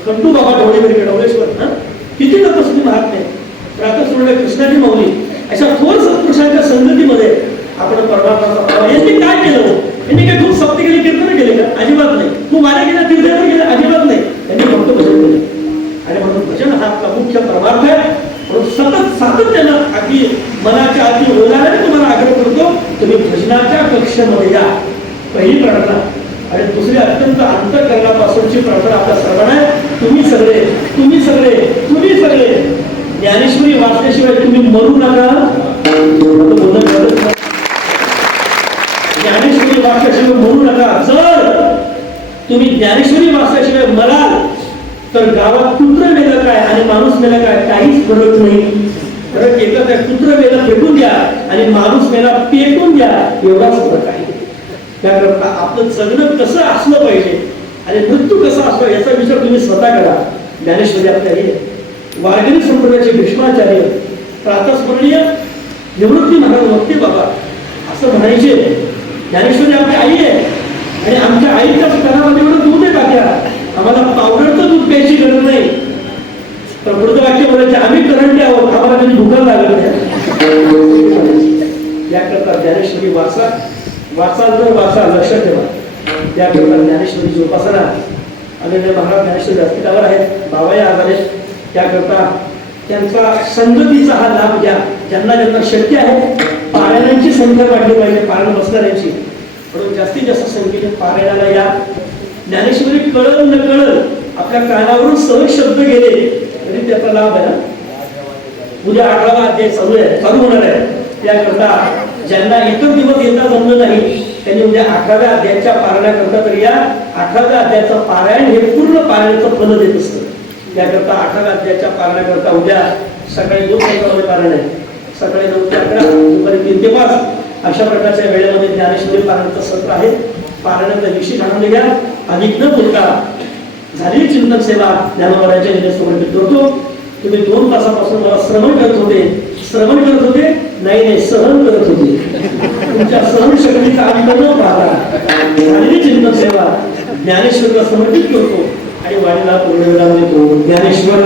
खंडू बाबा ढवळीकर ढवळेश्वर. किती तपस्वी महात्मे, प्रातः कृष्णाजी माऊली, अशा 2 सत्पुरुषांच्या संगतीमध्ये आपण परमात्माचा. यांनी काय केलं? यांनी काय खूप सप्ती केली, कीर्तन केले का? अजिबात नाही. खूप वाऱ्या गेल्या, तीर्थयात्रा गेल्या? अजिबात नाही. त्यांनी फक्त भजन केले. आणि म्हणून भजन हा आपला मुख्य परमार्थ आहे. म्हणून सतत सातत्यानं अगदी मनाच्या अगदी ओलाने तुम्हाला आग्रह करतो, तुम्ही भजनाच्या कक्षेमध्ये या. पहिली प्रार्थना. आणि दुसरी अत्यंत अंतःकरणापासूनची प्रार्थना आपल्या सर्वांना आहे. तुम्ही सगळे ज्ञानेश्वरी वाचल्याशिवाय तुम्ही मरू नका. ज्ञानेश्वरी वाचल्याशिवाय मरू नका. जर तुम्ही ज्ञानेश्वरी वाचल्याशिवाय मराल तर गावात कुत्र मेलं काय आणि माणूस मेला काय काहीच फरक नाही. फरक एकच आहे, कुत्र मेला फेकून द्या आणि माणूस मेला पेटून द्या, एवढाच फरक आहे. त्याकरता आपलं जगणं कसं असलं पाहिजे आणि मृत्यू कसा असतो याचा विचार तुम्ही स्वतः करा. ज्ञानेश्वरी आपल्या हे वारकरी संप्रदायाचे भीष्माचार्य प्रातस्मरणीय निवृत्ती महाराज वक्ते बाबा असं म्हणायचे, ज्ञानेश्वरी आपली आई आहे आणि आमच्या आईच्या स्तनामध्ये दूध आहे टाक्या, आम्हाला पावडरचं दूध प्यायची गरज नाही. तर पुढचं वाक्य बोलायचे, आम्ही करंटी आहोत, आम्हाला कधी भुका लागत नाही. याकरता ज्ञानेश्वरी वाचा लक्षात ठेवा. त्याकरता ज्ञानेश्वरीची उपासना आदरणीय महाराज ज्ञानेश्वरी व्यासपीठावर आहेत, बाबाही आज आहेत. त्याकरता त्यांचा संगतीचा हा लाभ घ्या. ज्यांना शक्य आहे पारायणांची संख्या वाढली पाहिजे, पारायण बसणाऱ्यांची. म्हणून जास्तीत जास्त संख्येने पारायणाला या. ज्ञानेश्वरी कळत न कळत आपल्या कानावरून सहज शब्द गेले तरी त्याचा लाभ आहे ना. उद्या 11वा अध्याय चालू होणार आहे. त्याकरता ज्यांना एकच दिवस येता जमलं नाही त्यांनी उद्या 11व्या अध्यायाच्या पारायणाकरता तर या 11व्या अध्यायाचं पारायण हे पूर्ण पारायणाचं फल देत असतं. त्याकरता 11व्या अध्यायाच्या पारायणाकरता उद्या सकाळी 2 वाजता पारायण आहे. सकाळी 9 ते 11, दुपारी 3 ते 5 अशा प्रकारच्या वेळेमध्ये ज्ञानेश्वरी पारायणाचं सत्र आहे. पारायणाचा विषय जाणून घ्या. अधिक न बोलता झालेली चिंतन सेवा ज्ञानोबाच्या निधी समर्पित करतो. तुम्ही 2 तासापासून मला श्रवण करत होते नाही सहन करत होते. तुमच्या सहन शक्तीचा अंत न पाहता झालेली चिंतन सेवा ज्ञानेश्वरला समर्पित करतो आणि वाणीला पूर्ण विराम देतो. ज्ञानेश्वर